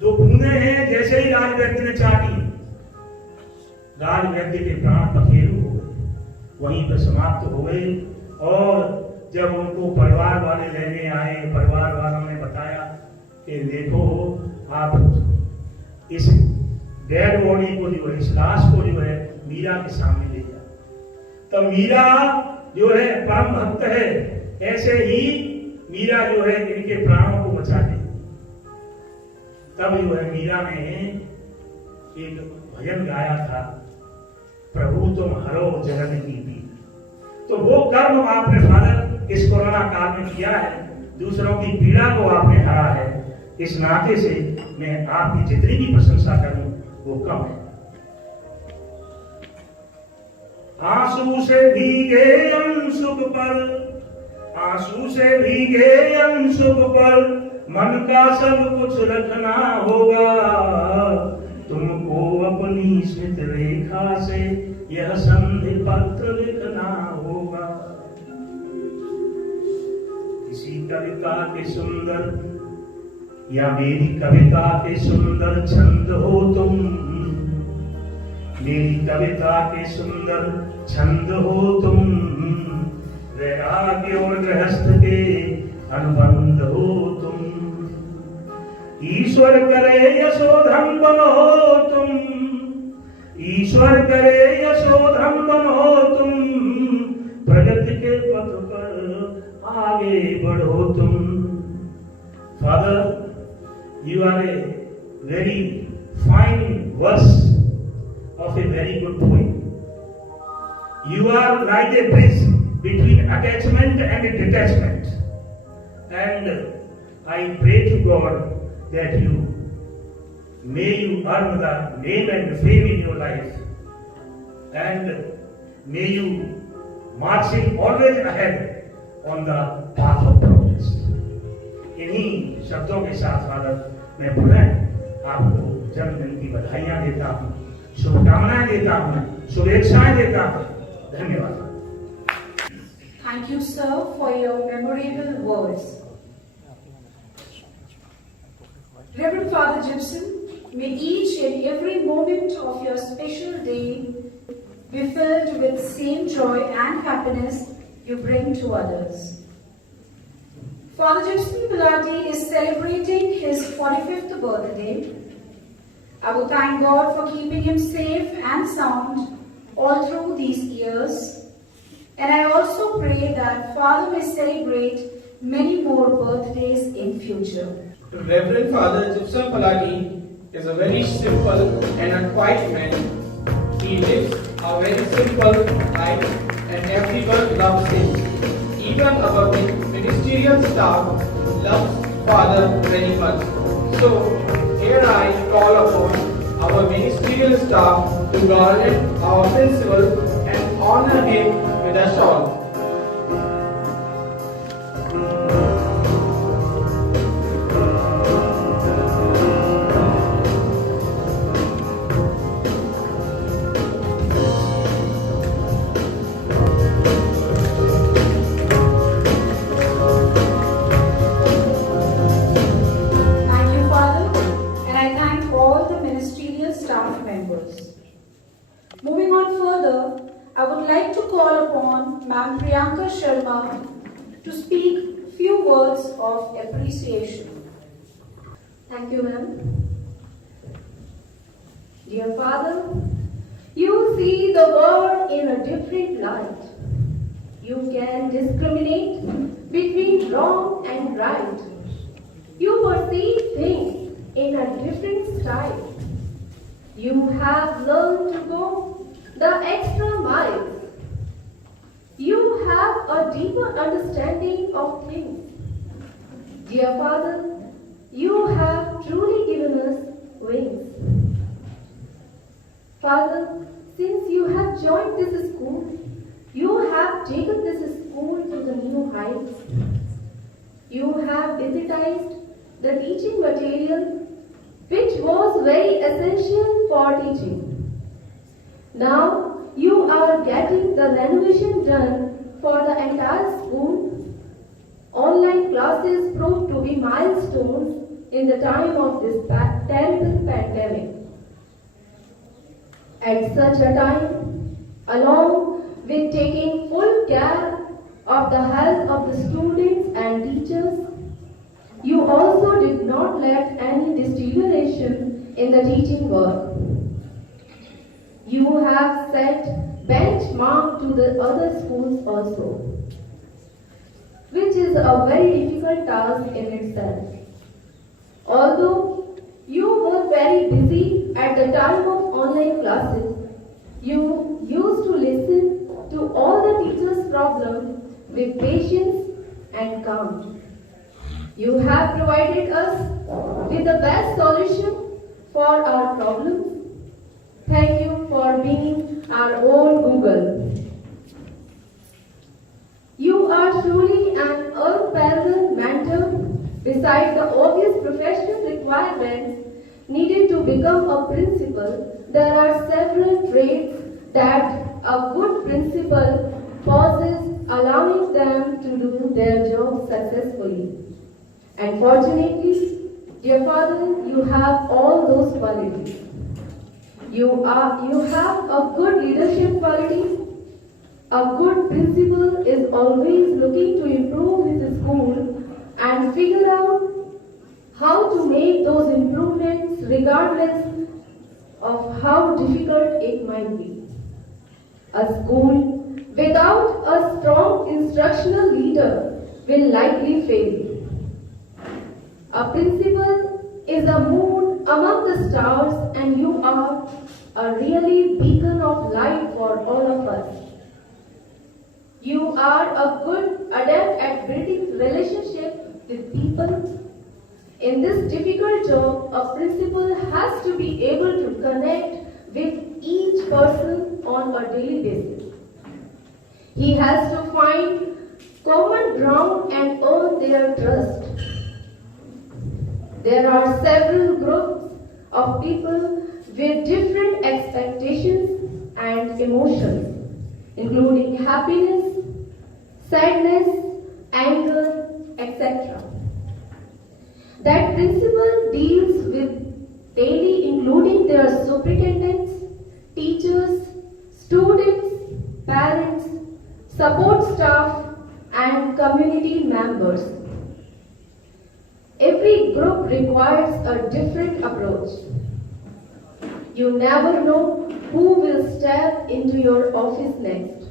2 बूंदें हैं, जैसे ही राज व्यक्ति ने चाटी, राज व्यक्ति के प्राण पखेरु हो गए, वहीं पर समाप्त हो गए। और जब उनको परिवार वाले लेने आए, परिवार वालों ने बताया कि देखो आप इस डेड बॉडी को जो है, इस लाश को जो है मीरा के सामने ले जाओ। तो मीरा जो है परम भक्त है, ऐसे ही मीरा जो है इनके प्राणों को बचा दी। तब जो है मीरा ने एक भजन गाया था, प्रभु तुम हरो जगत की पीड़। तो वो कर्म आपने फादर इस कोरोना काल में किया है, दूसरों की पीड़ा को आपने हरा है। इस नाते से मैं आपकी जितनी भी प्रशंसा करूं वो कम है। आंसू से भीगे अंशुक पर, आंसू से भीगे अंशुक पर मन का सब कुछ रखना होगा। तुमको अपनी स्मित रेखा से यह संधि पत्र लिखना होगा। किसी कविता के सुंदर या मेरी कविता के सुंदर छंद हो तुम, मेरी कविता के सुंदर छंद हो तुम, वैराग्य और गृहस्थ के अनुबंध हो तुम। ईश्वर करे यशोधन बनो तुम, ईश्वर करे यशोधन बनो तुम, प्रगति के पथ पर आगे बढ़ो तुम। Father, you are a very fine verse of a very good poem. You are like a bridge between attachment and detachment. And I pray to God that may you earn the name and fame in your life. And may you marching always ahead on the path of progress. इन्हीं शब्दों के साथ father मैं पुनः आपको जन्मदिन की बधाइयां देता हूँ, शुभकामनाएं देता हूँ, शुभेच्छाएं देता हूँ। धन्यवाद। Thank you, sir, for your memorable words. Reverend Father Gibson, may each and every moment of your special day be filled with the same joy and happiness you bring to others. Father Gibson Pilati is celebrating his 45th birthday. I will thank God for keeping him safe and sound all through these years. And I also pray that Father may celebrate many more birthdays in future. Reverend Father Gibson Pilati is a very simple and a quiet man. He lives a very simple life and everyone loves him. Even our ministerial staff loves Father very much. So here I call upon our ministerial staff to garland our principal and honor him with a shawl. Moving on further, I would like to call upon Ma'am Priyanka Sharma to speak few words of appreciation. Thank you, ma'am. Dear Father, you see the world in a different light. You can discriminate between wrong and right. You perceive things in a different style. You have learned to go the extra mile. You have a deeper understanding of things. Dear Father, you have truly given us wings. Father, since you have joined this school, you have taken this school to the new heights. You have digitized the teaching material which was very essential for teaching. Now you are getting the renovation done for the entire school. Online classes proved to be milestones in the time of this terrible pandemic. At such a time, along with taking full care of the health of the students and teachers, you also did not let any deterioration in the teaching work. You have set benchmark to the other schools also, which is a very difficult task in itself. Although you were very busy at the time of online classes, you used to listen to all the teachers' problems with patience and calm. You have provided us with the best solution for our problems. Thank you for being our own Google. You are truly an unparalleled mentor. Besides the obvious professional requirements needed to become a principal, there are several traits that a good principal possesses, allowing them to do their job successfully. And fortunately, dear Father, you have all those qualities. You have a good leadership quality, A good principal is always looking to improve his school and figure out how to make those improvements regardless of how difficult it might be. A school without a strong instructional leader will likely fail. A principal is a moon among the stars, and you are a really beacon of light for all of us. You are a good adept at building relationships with people. In this difficult job, a principal has to be able to connect with each person on a daily basis. He has to find common ground and earn their trust. There are several groups of people with different expectations and emotions, including happiness, sadness, anger, etc. That principal deals with daily, including their superintendents, teachers, students, parents, support staff, and community members. Every group requires a different approach. You never know who will step into your office next.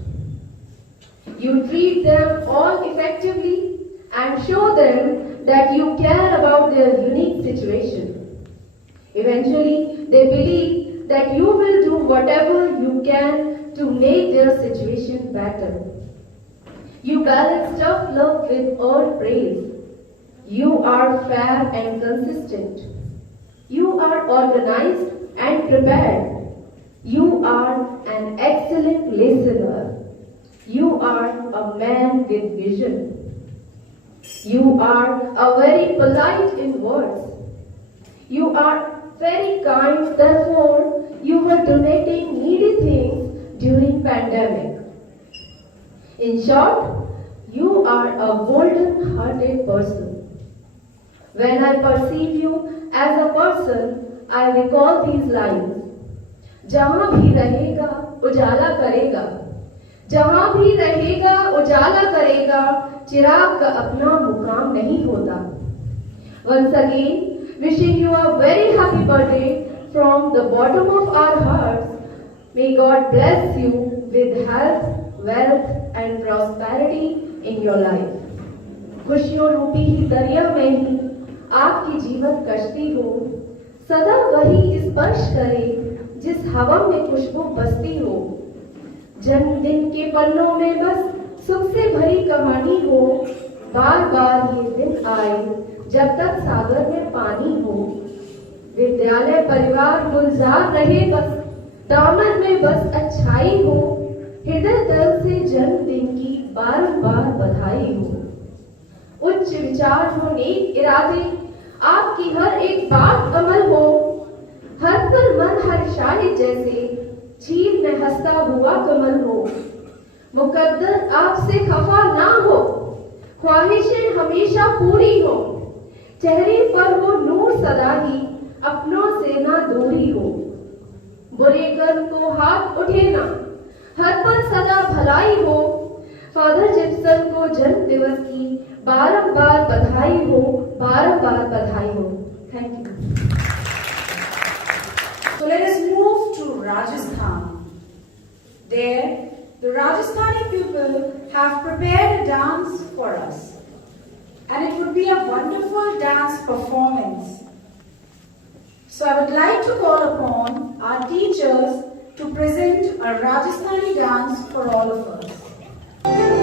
You treat them all effectively and show them that you care about their unique situation. Eventually, they believe that you will do whatever you can to make their situation better. You balance tough love with all praise. You are fair and consistent. You are organized and prepared. You are an excellent listener. You are a man with vision. You are a very polite in words. You are very kind, therefore you were donating needy things during pandemic. In short, you are a golden-hearted person. When I perceive you as a person, I recall these lines. जहाँ भी रहेगा उजाला करेगा, जहाँ भी रहेगा उजाला करेगा, चिराग का अपना मुकाम नहीं होता. Once again, wishing you a very happy birthday from the bottom of our hearts. May God bless you with health, wealth and prosperity in your life. खुशियों रूपी ही दरिया में ही आपकी जीवन कश्ती हो, सदा वही स्पर्श करे जिस हवा में खुशबू बसती हो. जन्मदिन के पन्नों में बस सुख से भरी कहानी हो, बार बार ये दिन आए जब तक सागर में पानी हो. विद्यालय परिवार गुलजार रहे बस, दामन में बस अच्छाई हो, हृदय तल से जन्मदिन की बारंबार बधाई हो. उच्च विचार हो, नेक इरादे, आपकी हर एक बात अमल हो, हर पल मन हर्षाए जैसे झील में हंसता हुआ कमल हो. मुकद्दर आपसे खफा ना हो, ख्वाहिशें हमेशा पूरी हो, चेहरे पर हो नूर सदा ही, अपनों से ना दूरी हो. बुरे कर्म को हाथ उठे ना, हर पल सदा भलाई हो. फादर जिप्सन को जन्म दिवस की बारंबार बधाई हो, बारंबार बधाई हो. Thank you. So let us move to Rajasthan. There, the Rajasthani people have prepared a dance for us. And it would be a wonderful dance performance. So I would like to call upon our teachers to present a Rajasthani dance for all of us. Yeah.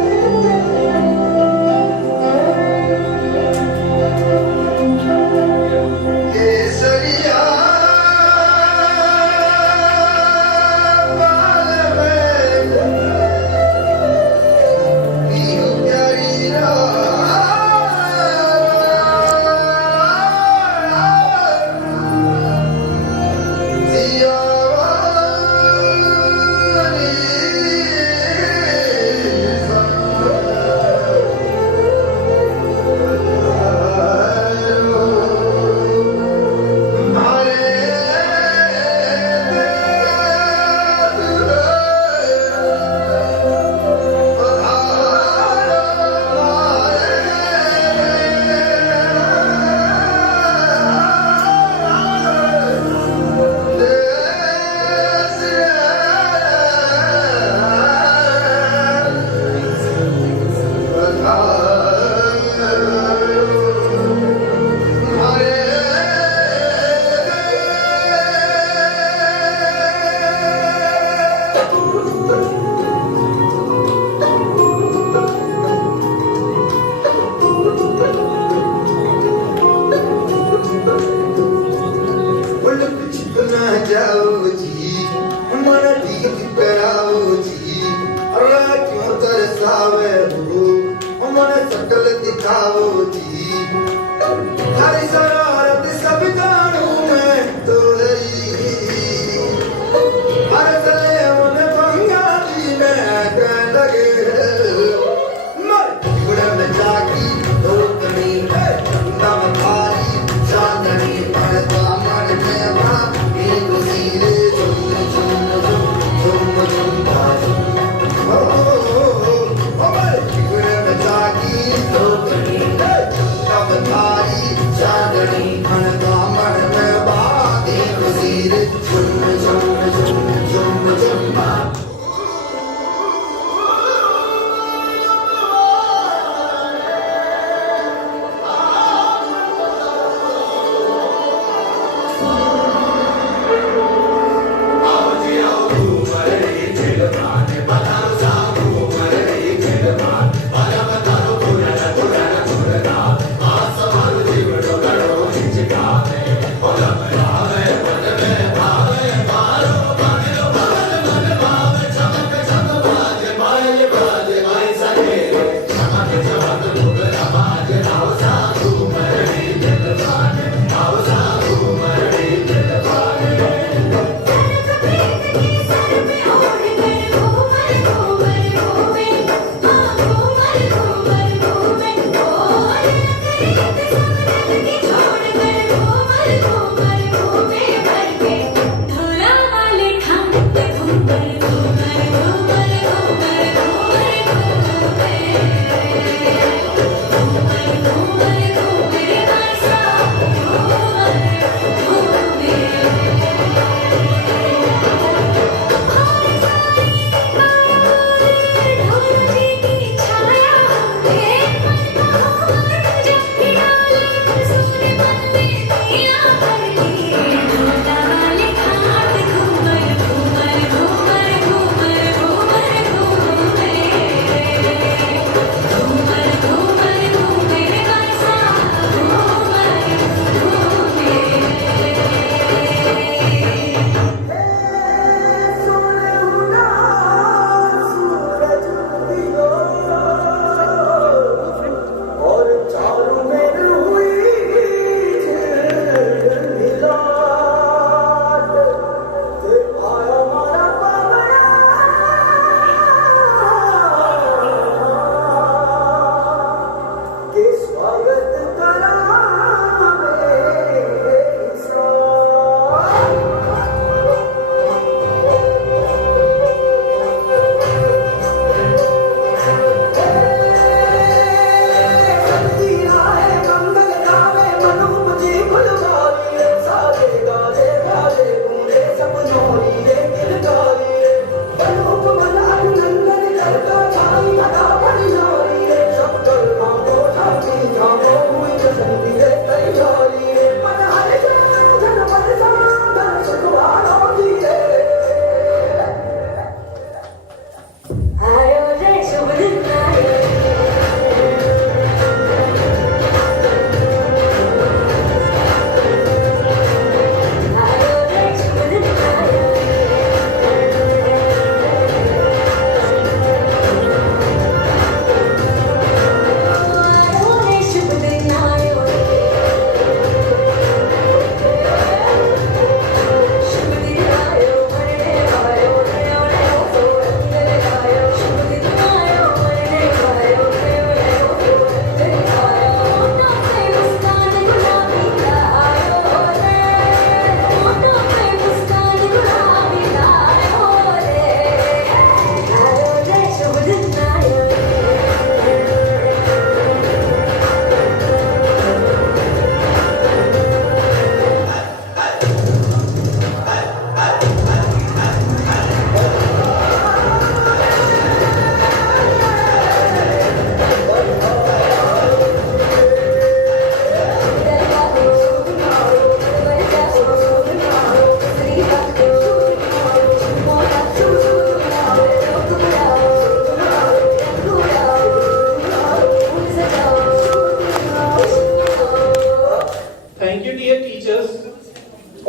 बुलावे हो मन सकल दिखाओ जी हरी शरारत सब जानू मैं तो रही हर सले मन बंगाली में कह लगे मर गुड़ में जागी दो कनी नम थाली चांदनी पर दामन में वहाँ एक सीरे झुम झुम झुम झुम झुम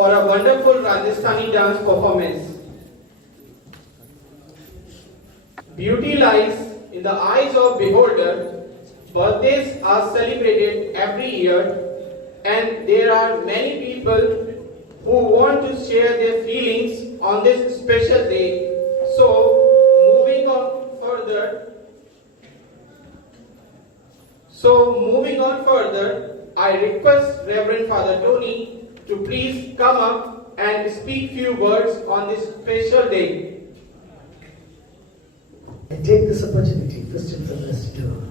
for a wonderful Rajasthani dance performance. Beauty lies in the eyes of beholder. Birthdays are celebrated every year, and there are many people who want to share their feelings on this special day. So, moving on further, I request Reverend Father Tony to please come up and speak few words on this special day. I take this opportunity, first and foremost, to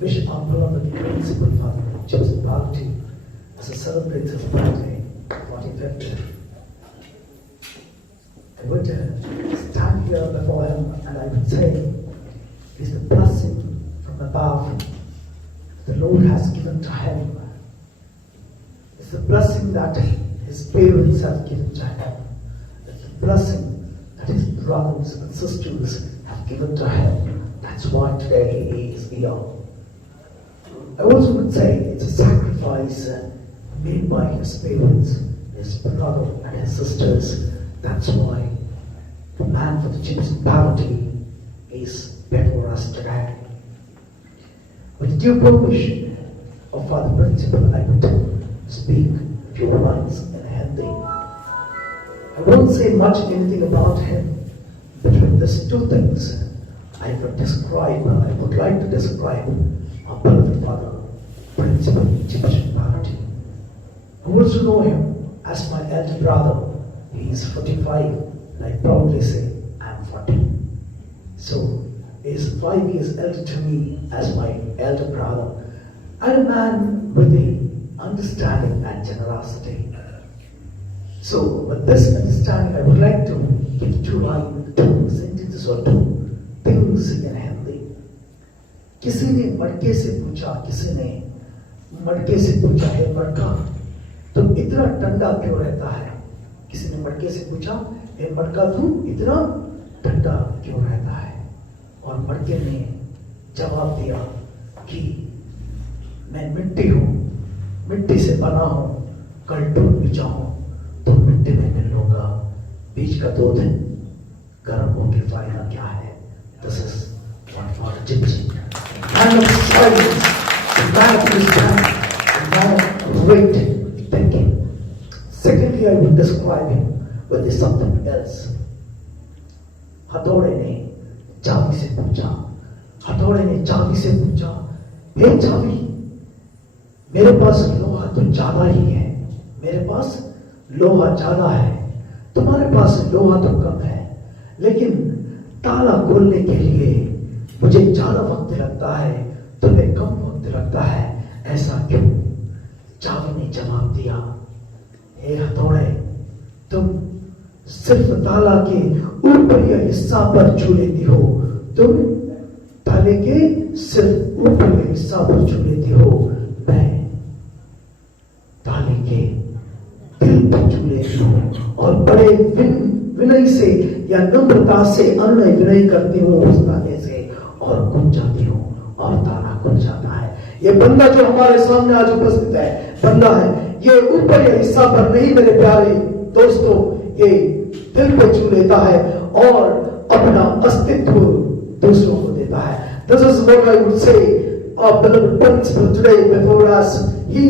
wish our beloved Principal Father Joseph Barty as he celebrates his birthday, 45th. I would stand here before him and I would say, it's the blessing from above the Lord has given to him. It's the blessing that his parents have given to him. It's the blessing that his brothers and sisters have given to him. That's why today he is here. I also would say it's a sacrifice made by his parents, his brother and his sisters. That's why the man for the Gypsy poverty is before us today. With the due permission of Father Principal, I would speak a few lines in Hindi. I won't say much anything about him, but with these two things, I would like to describe our beloved Father, Principal Gypsy poverty. I also know him as my elder brother. He is 45, and I proudly say I am 40. So, he is 5 years elder to me as my elder brother, and a man with the understanding and generosity. So, with this understanding, I would like to give two sentences or two things in Hindi. किसी ने मटके से पूछा, किसी ने मटके से पूछा, हे मटका, तुम इतना ठंडा क्यों रहता है? किसी ने मटके से पूछा, हे मटका, तुम इतना ठंडा क्यों रहता है? और मटके ने जवाब दिया कि मैं मिट्टी हूँ, मिट्टी से बना हूँ, कल टूट भी जाऊँ तो मिट्टी में मिल लूंगा। बीच का 2 दिन गर्म होके फायदा क्या है? This is one for the Gypsy. Man of silence, the man of wisdom, the man of great thinking. Secondly, I will describe him with something else. हथौड़े ने चाबी से पूछा, हथौड़े ने चाबी से पूछा, हे चाबी, मेरे पास लोहा तो ज्यादा ही है, मेरे पास लोहा ज्यादा है, तुम्हारे पास लोहा तो कम है, लेकिन ताला खोलने के लिए मुझे ज्यादा वक्त लगता है, तुम्हें कम वक्त लगता है, ऐसा क्यों? चाबी ने जवाब दिया, हे हथौड़े, तुम सिर्फ ताला के ऊपरी हिस्सा पर छू लेती हो, तुम ताले के सिर्फ ऊपरी हिस्सा पर छू लेती हो, मैं ताले के दिल पर छू लेती हूँ और बड़े विनय से या नम्रता से अनुनय विनय करती हूँ उस ताले से और खुल जाती हूँ और ताला खुल जाता है। ये बंदा जो हमारे सामने आज उपस्थित है, बंदा है, ये ऊपर या हिस्सा पर नहीं मेरे प्यारे दोस्तों, ये दिल पे छू लेता है और अपना अस्तित्व दूसरों को देता है। This is what I would say, our beloved Principal today before us. He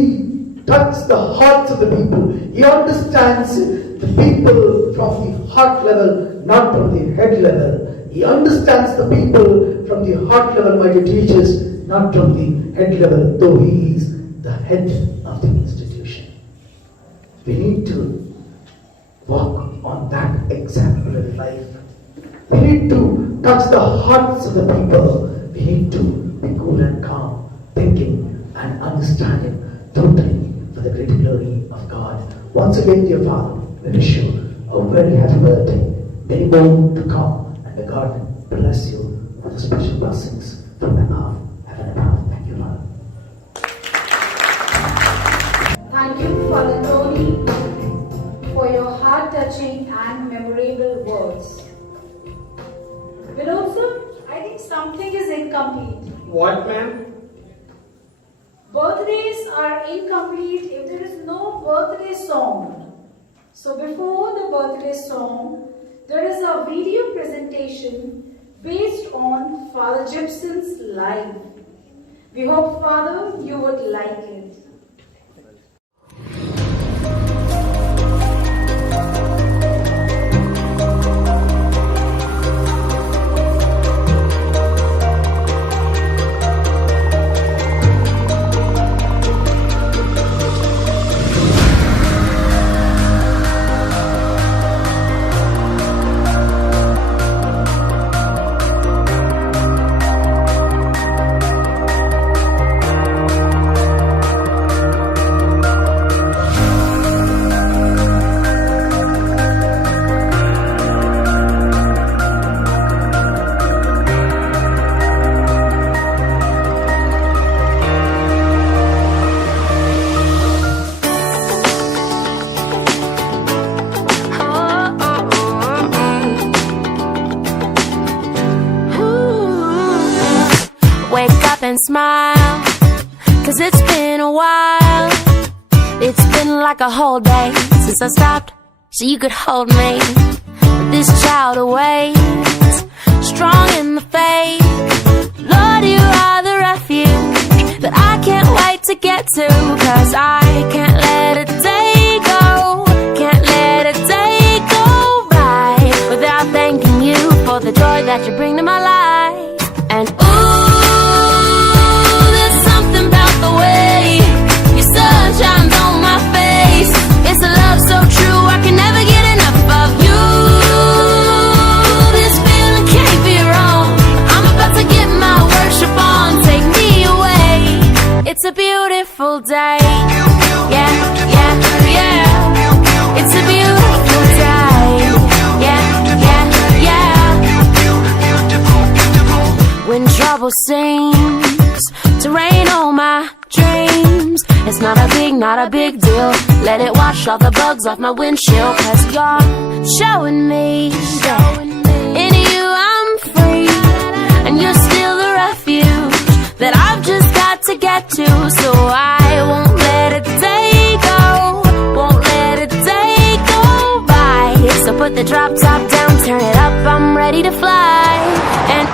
touches the hearts of the people. He understands the people from the heart level, not from the head level. He understands the people from the heart level, my dear teachers, not from the head level, though he is the head of the institution. We need to walk on that exemplary life. We need to touch the hearts of the people. We need to be cool and calm, thinking and understanding totally for the great glory of God. Once again, dear Father, we wish you a very happy birthday. Many more to come, and may God bless you with the special blessings from above, heaven above. Thank you, Lord. Thank you, Father Tony, for your heart-touching and memorable words. But also, I think something is incomplete. What, ma'am? Birthdays are incomplete if there is no birthday song. So before the birthday song, there is a video presentation based on Father Gibson's life. We hope, Father, you would like it. And smile, 'cause it's been a while. It's been like a whole day since I stopped so you could hold me. But this child awaits, strong in the faith. Lord, you are the refuge that I can't wait to get to, 'cause I can't let a day go, can't let a day go by without thanking you for the joy that you bring to my life. And shines on my face. It's a love so true, I can never get enough of you. This feeling can't be wrong. I'm about to get my worship on. Take me away. It's a beautiful day. Yeah, yeah, yeah. It's a beautiful day. Yeah, yeah, yeah. When trouble seems to rain on my dreams, it's not a big deal. Let it wash all the bugs off my windshield, 'cause you're showing me that in you I'm free, and you're still the refuge that I've just got to get to. So I won't let a day go, won't let a day go by. So put the drop top down, turn it up, I'm ready to fly. And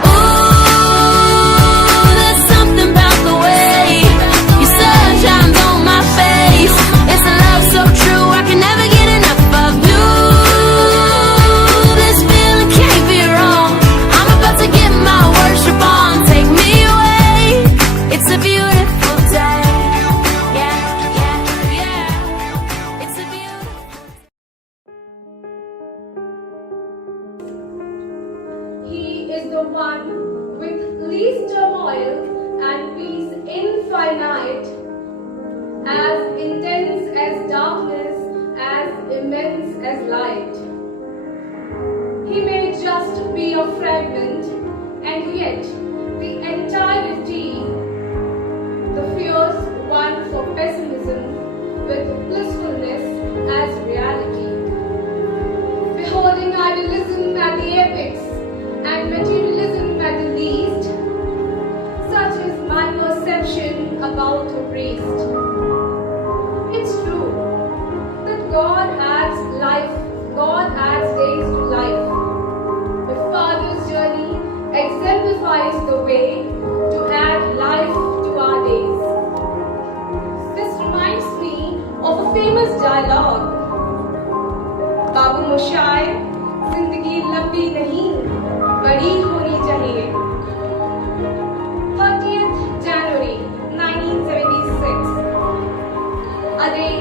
it's a love so true, I can never get enough of you. This feeling can't be wrong. I'm about to get my worship on. Take me away. It's a beautiful day. Yeah, yeah, yeah. It's a beautiful day. He is the one with least turmoil and peace infinite, as intense as darkness, as immense as light. He may just be a fragment, and yet the entirety, the fierce one for pessimism, with blissfulness as reality. Beholding idealism at the apex and materialism at the least, such is my perception about a priest. It's true that God adds life, God adds days to life. The Father's journey exemplifies the way to add life to our days. This reminds me of a famous dialogue. बाबू मोशाय, जिंदगी लंबी नहीं, बड़ी होनी चाहिए. 30th January 1976. A day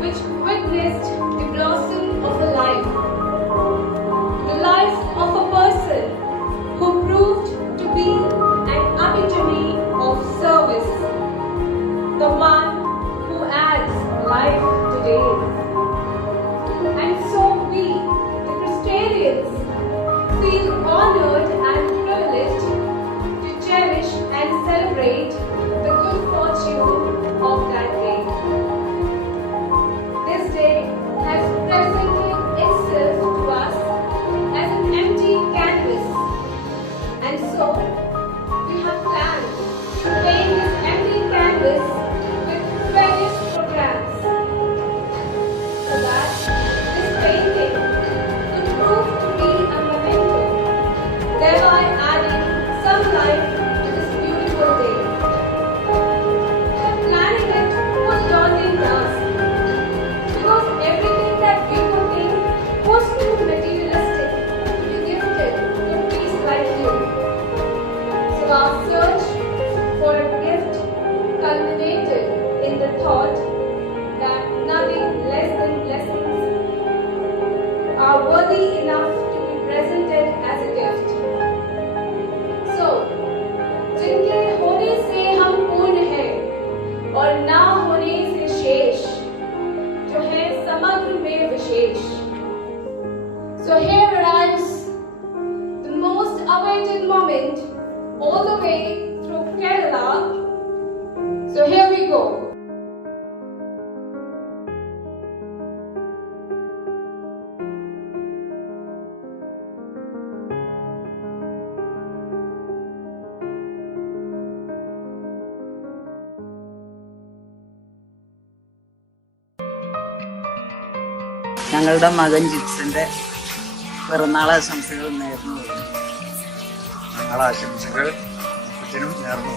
which witnessed the blossom of a life. The life of a person who proved to be an epitome of service. The one who adds life to days. And so we, the Christians, feel honored and privileged to cherish and celebrate the good fortune of that day. This day has presented itself to us as an empty canvas, and so we have planned to paint this empty canvas with various programs, so that this painting could prove to be a memento, thereby adding some So our search for a gift culminated in the thought that nothing less than blessings are worthy enough to be presented as a gift. So, जिनके होने से हम पूर्ण हैं और ना होने से शेष, जो है समग्र में विशेष. So here arrives the most awaited moment, all the way through Kerala. So here we go. ഞങ്ങളുടെ മകൻ ജിപ്സിന്റെ പിറന്നാൾ ആശംസകൾ നേർന്നു. ഞങ്ങളുടെ ആശംസകൾ അച്ഛനും നേർന്നു.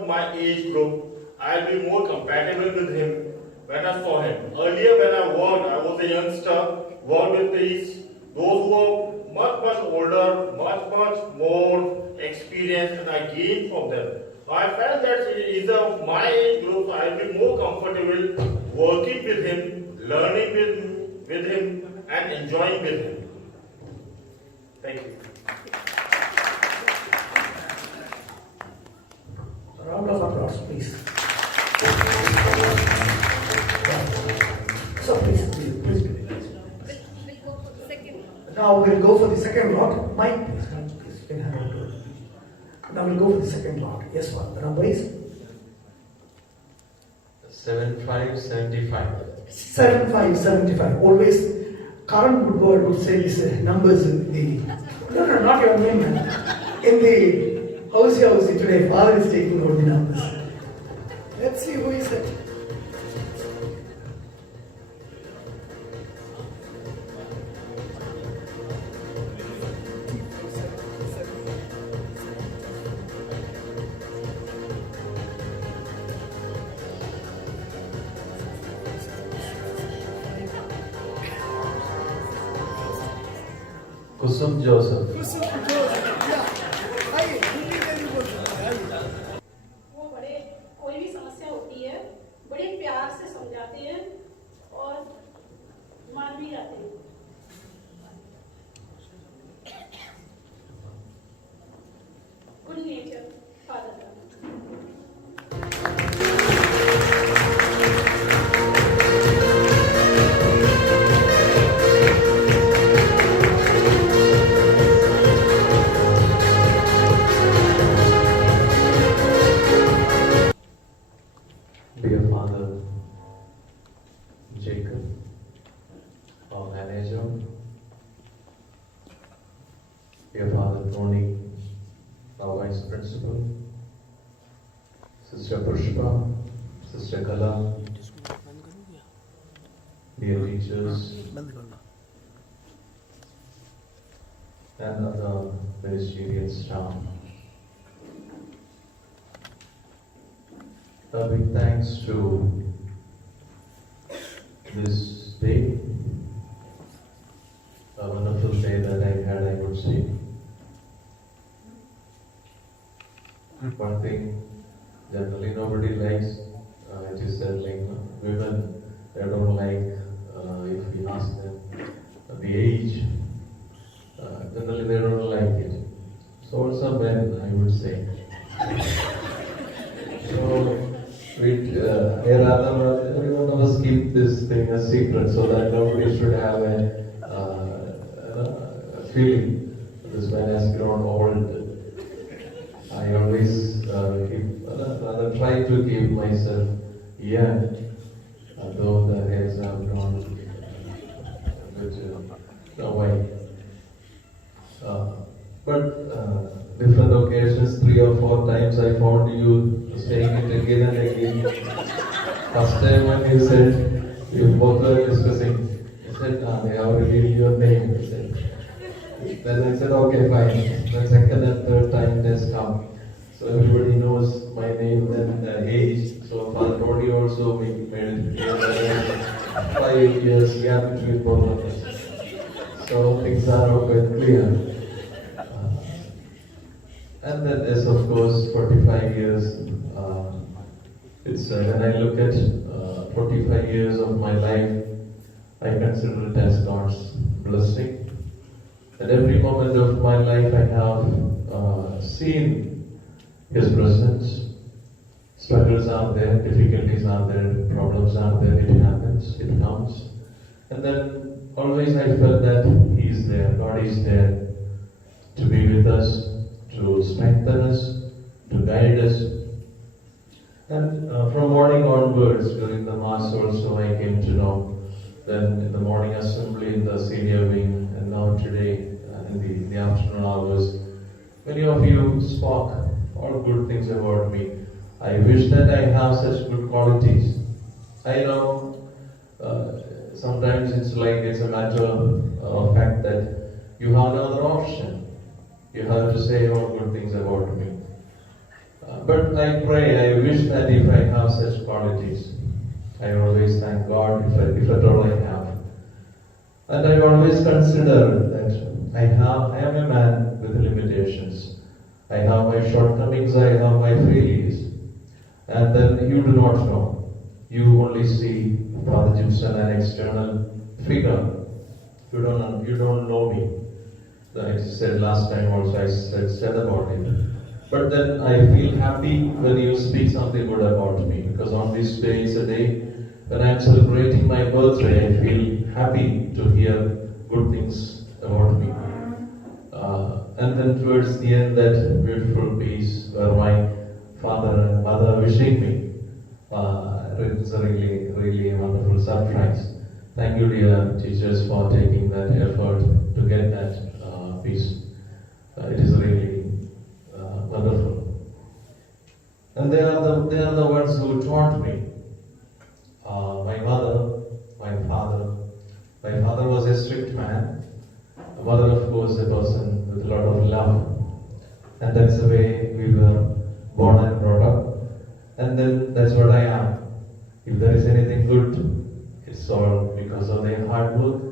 of my age group, I'll be more compatible with him better for him. Earlier when I was a youngster, worked with those who are much older, much more experienced, and I gained from them. I felt that he is of my age group, so I'll be more comfortable working with him, learning with him, and enjoying with him. Thank you. A round of applause, please. So please. Now we'll go for the second lot. Mike, please. You can hand over to it. Now we'll go for the second lot. Yes, what? The number is? 7575. 7575. Always, Karan Woodward would say these numbers in the. No, not your name, man. In the house today, father is taking over the numbers. Let's see who is it. Kusum Joseph. वो बड़े कोई भी समस्या होती है बड़े प्यार से समझाते हैं और मान भी जाते हैं. Good nature father. Dear Father Jacob, our manager, dear Father Tony, our vice principal, Sister Pushpa, Sister Kala, dear teachers, and other ministerial staff. A big thanks to this day, a wonderful day that I had, I would say. One thing generally nobody likes, it is said like women, they don't like if we ask them the age, generally they don't like it. So also men, I would say. So, I rather everyone of us keep this thing a secret so that nobody should have a feeling this man has grown old. I always rather try to keep myself young, though the hairs have grown a bit white. But different occasions, 3 or 4 times I found you saying it again and again. First time when you said, we both were discussing, I said, they have revealed your name. I said. Then I said, okay, fine. The second and third time it has come. So everybody knows my name and age. So Father Tony also made it 5 years gap between both of us. So things are quite clear. And then there's of course 45 years. It's when I look at 45 years of my life, I consider it as God's blessing. At every moment of my life, I have seen His presence. Struggles are there, difficulties are there, problems are there. It happens, it comes, and then always I felt that He is there. God is there to be with us, to strengthen us, to guide us. And from morning onwards, during the Mass also, I came to know. Then in the morning assembly in the senior wing, and now today in the afternoon hours, many of you spoke all good things about me. I wish that I have such good qualities. I know sometimes it's a matter of fact that you have another option. You have to say all good things about me. But I pray, I wish that if I have such qualities, I always thank God if at all I have. And I always consider that I am a man with limitations. I have my shortcomings, I have my failures. And then you do not know. You only see Father Gibson, an external figure. You don't know me. I said last time also, I said about it. But then I feel happy when you speak something good about me, because on this day is a day when I am celebrating my birthday. I feel happy to hear good things about me. And then towards the end, that beautiful piece where my father and mother wishing me. It's a really a wonderful surprise. Thank you, dear teachers, for taking that effort to get that piece. It is really wonderful. And they are the ones who taught me. My mother, my father. My father was a strict man. My mother, of course, a person with a lot of love. And that's the way we were born and brought up. And then that's what I am. If there is anything good, it's all because of their hard work.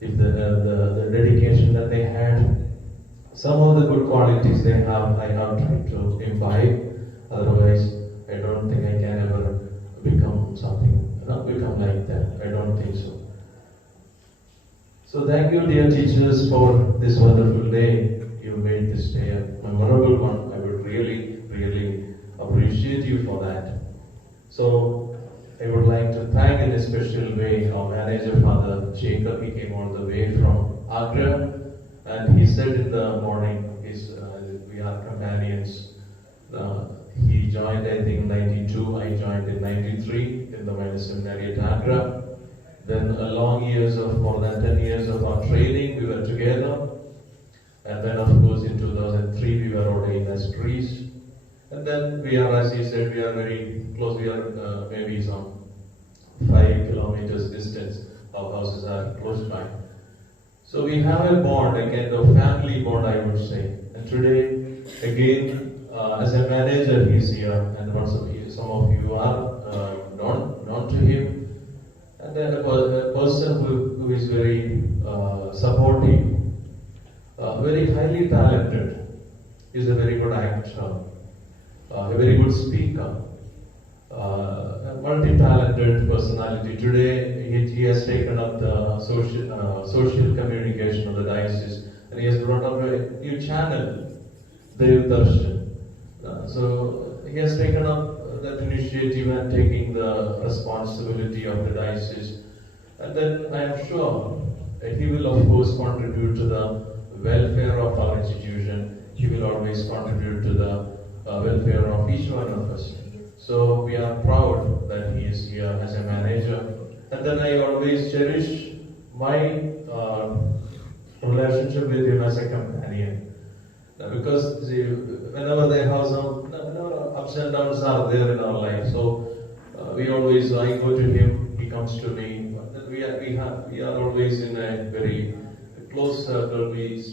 If the dedication that they had, some of the good qualities they have, I have tried to imbibe. Otherwise, I don't think I can ever become like that. I don't think so. So thank you, dear teachers, for this wonderful day. You made this day a memorable one. I would really appreciate you for that. So I would like to thank in a special way our manager, Father Jacob. He came all the way from Agra, and he said in the morning, we are companions. He joined, I think, in 92. I joined in 93 in the minor seminary at Agra. Then more than 10 years of our training, we were together. And then, of course, in 2003, we were ordained as priests. And then we are, as he said, we are very close. We are maybe some 5 kilometers distance. Our houses are close by. So we have a bond, a kind of family bond, I would say. And today, again, as a manager, he's here, and some of you are known to him. And then a person who is very supportive, very highly talented. He's a very good actor, a very good speaker, a multi-talented personality. Today, he has taken up the social communication of the diocese, and he has brought up a new channel, Dev Darshan. So he has taken up that initiative and taking the responsibility of the diocese. And then I am sure that he will, of course, contribute to the welfare of our institution. He will always contribute to the welfare of each one of us. So we are proud that he is here as a manager. And then I always cherish my relationship with him as a companion. Because whenever ups and downs are there in our life, so I go to him, he comes to me. We are always in a very close circle. We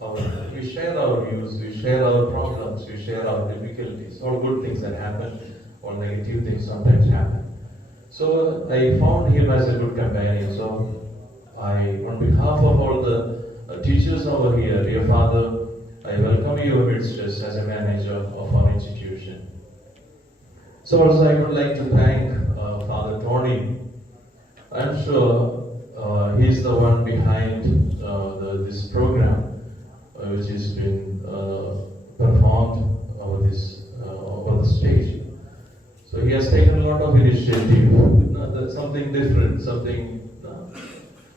we share our views, we share our problems, we share our difficulties, all good things that happen, or negative things sometimes happen. So I found him as a good companion. So on behalf of all the teachers over here, dear Father, I welcome you amidst us as a manager of our institution. So also I would like to thank Father Tony. I'm sure he's the one behind this program, which has been performed over the stage. So he has taken a lot of initiative, something different, something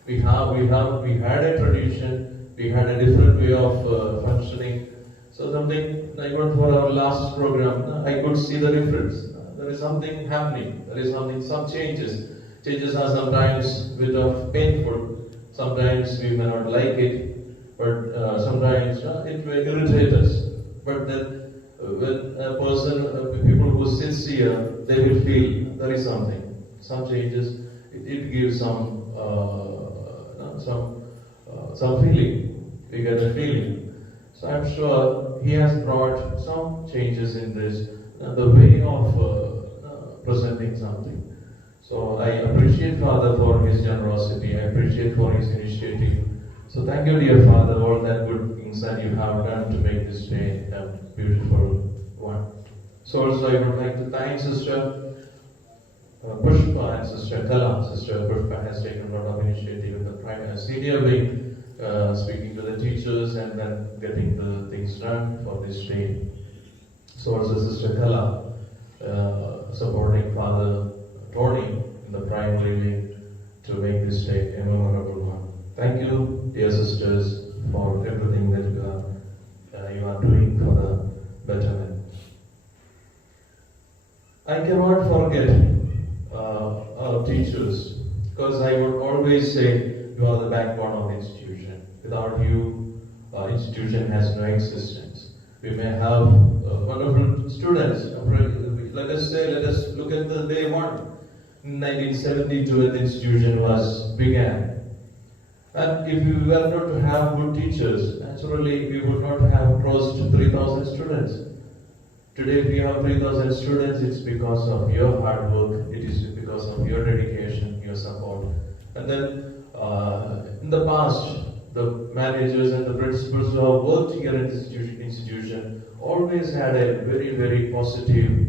we had a tradition. We had a different way of functioning. So something, like for our last program, I could see the difference. There is something happening. There is some changes. Changes are sometimes a bit of painful. Sometimes we may not like it, but sometimes it will irritate us. But then when people who sits here, they will feel there is something. Some changes, it gives some feeling. We get a feeling. So I'm sure he has brought some changes in this, the way of presenting something. So I appreciate Father for his generosity, I appreciate for his initiative. So thank you, dear Father, all that good things that you have done to make this day a beautiful one. So also I would like to thank Sister Pushpa and Sister Kala. Sister Pushpa has taken a lot of initiative in the senior wing, speaking to the teachers and then getting the things done for this day. So also Sister Kala supporting Father Tony in the primary wing to make this day a memorable one. Thank you, dear sisters, for everything that you are doing for the betterment. I cannot forget our teachers, because I would always say you are the backbone of the institution. Without you, our institution has no existence. We may have wonderful students. Let us look at the day one. In 1972, when the institution began. And if we were not to have good teachers, naturally we would not have crossed 3,000 students. Today, if we have 3,000 students, it's because of your hard work, it is because of your dedication, your support. And then, in the past, the managers and the principals who have worked here in this institution always had a very, very positive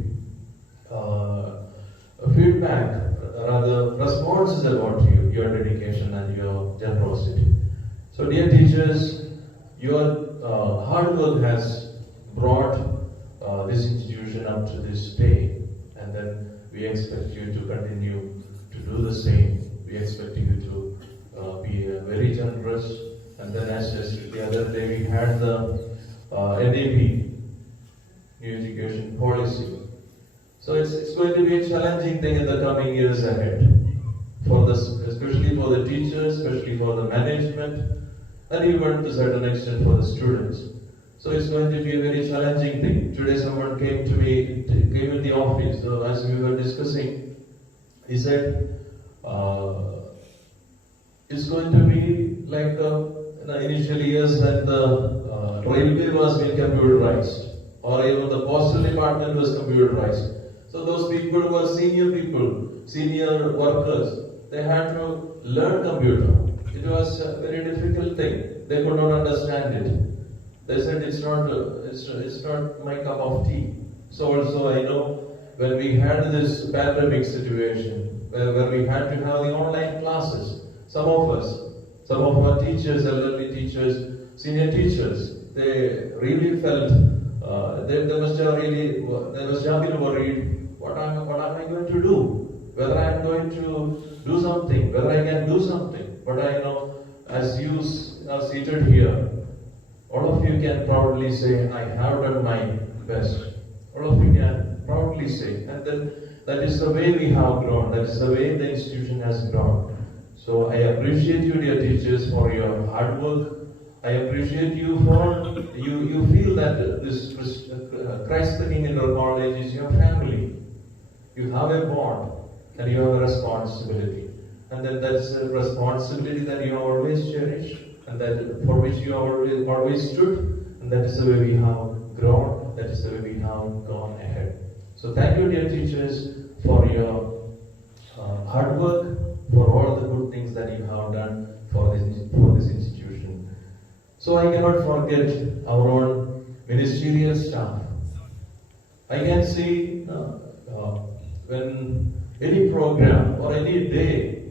feedback, rather responses about you, your dedication and your generosity. So dear teachers, your hard work has brought this institution up to this day, and then we expect you to continue to do the same. We expect you to be very generous, and then as just the other day we had the NEP, New Education Policy. So it's going to be a challenging thing in the coming years ahead, especially for the teachers, especially for the management, and even to a certain extent for the students. So it's going to be a very challenging thing. Today someone came in the office, so as we were discussing, he said, it's going to be like in the initial years that the railway was being computerized, or even the postal department was computerized. So those people were senior people, senior workers. They had to learn computer. It was a very difficult thing. They could not understand it. They said it's not my cup of tea. So also I know when we had this pandemic situation, where we had to have the online classes, some of our teachers, elderly teachers, senior teachers, they really felt they must have been worried. What am I going to do? Whether I am going to do something, whether I can do something. But I know, as you are seated here, all of you can proudly say, I have done my best. All of you can proudly say. And then that is the way we have grown. That is the way the institution has grown. So I appreciate you, dear teachers, for your hard work. I appreciate you for, you feel that this Christ the King Indoor College is your family. You have a bond and you have a responsibility. And then that's a responsibility that you always cherish and that for which you always stood. And that is the way we have grown. That is the way we have gone ahead. So thank you, dear teachers, for your hard work, for all the good things that you have done for this institution. So I cannot forget our own ministerial staff. I can see when any program or any day,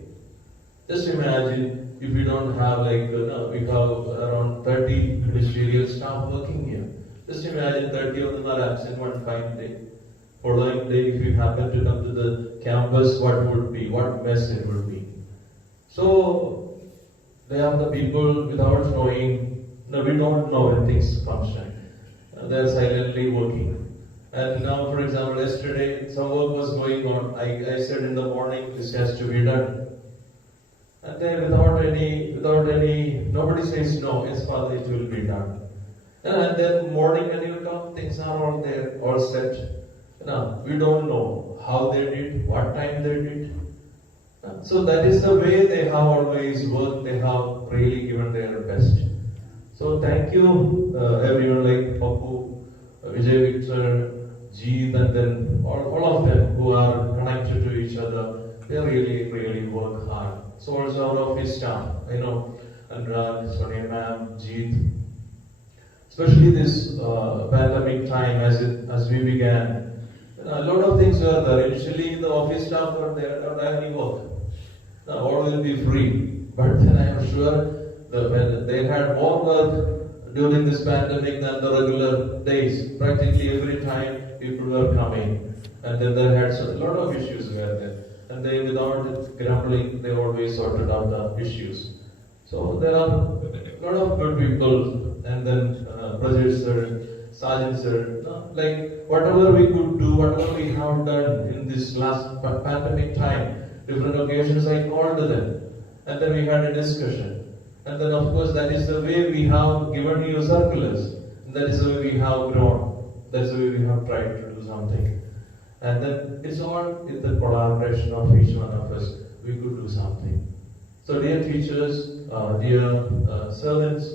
just imagine if we don't have we have around 30 ministerial staff working here. Just imagine 30 of them are absent one fine day. Following day, if you happen to come to the campus, what mess it would be. So they are the people without knowing, we don't know when things function. They're silently working. And now, for example, yesterday some work was going on. I said in the morning, this has to be done. And then without any, nobody says no, yes, Father, it will be done. And then morning when you come, things are all there, all set. Now, we don't know how they did, what time they did. So that is the way they have always worked, they have really given their best. So thank you everyone like Papu, Vijay Victor, Jeet, and then all of them who are connected to each other. They really work hard. So also our office staff, Anurag, Sonia ma'am, Jeet. Especially this pandemic time as we began, a lot of things were there. Initially the office staff were there, don't have any work. Now all will be free. But then I am sure when they had more work during this pandemic than the regular days. Practically every time people were coming. And then they had a lot of issues were there. And they, without grumbling, they always sorted out the issues. So there are a lot of good people. And then Prajesh sir, Sajid sir, like whatever we could do, whatever we have done in this last pandemic time, different occasions I called them. And then we had a discussion. And then of course that is the way we have given you circulars. That is the way we have grown. That's the way we have tried to do something. And then it's all with the collaboration of each one of us, we could do something. So dear teachers, dear servants,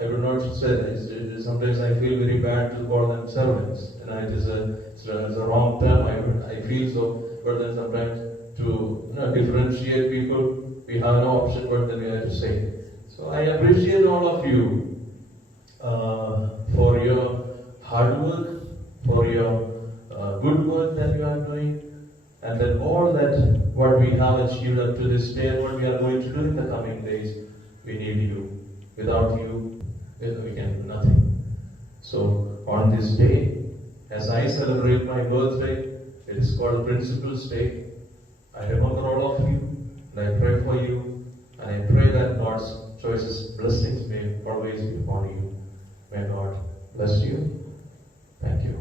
I would not say, sometimes I feel very bad to call them servants. It is a wrong term, I feel so, but then sometimes to differentiate people, we have no option but then we have to say. So I appreciate all of you for your hard work, for your good work that you are doing, and then all that what we have achieved up to this day and what we are going to do in the coming days, we need you. Without you, we can do nothing. So on this day, as I celebrate my birthday, it is called Principal's Day. I remember all of you, and I pray for you, and I pray that God's choices, blessings may always be upon you. May God bless you. Thank you.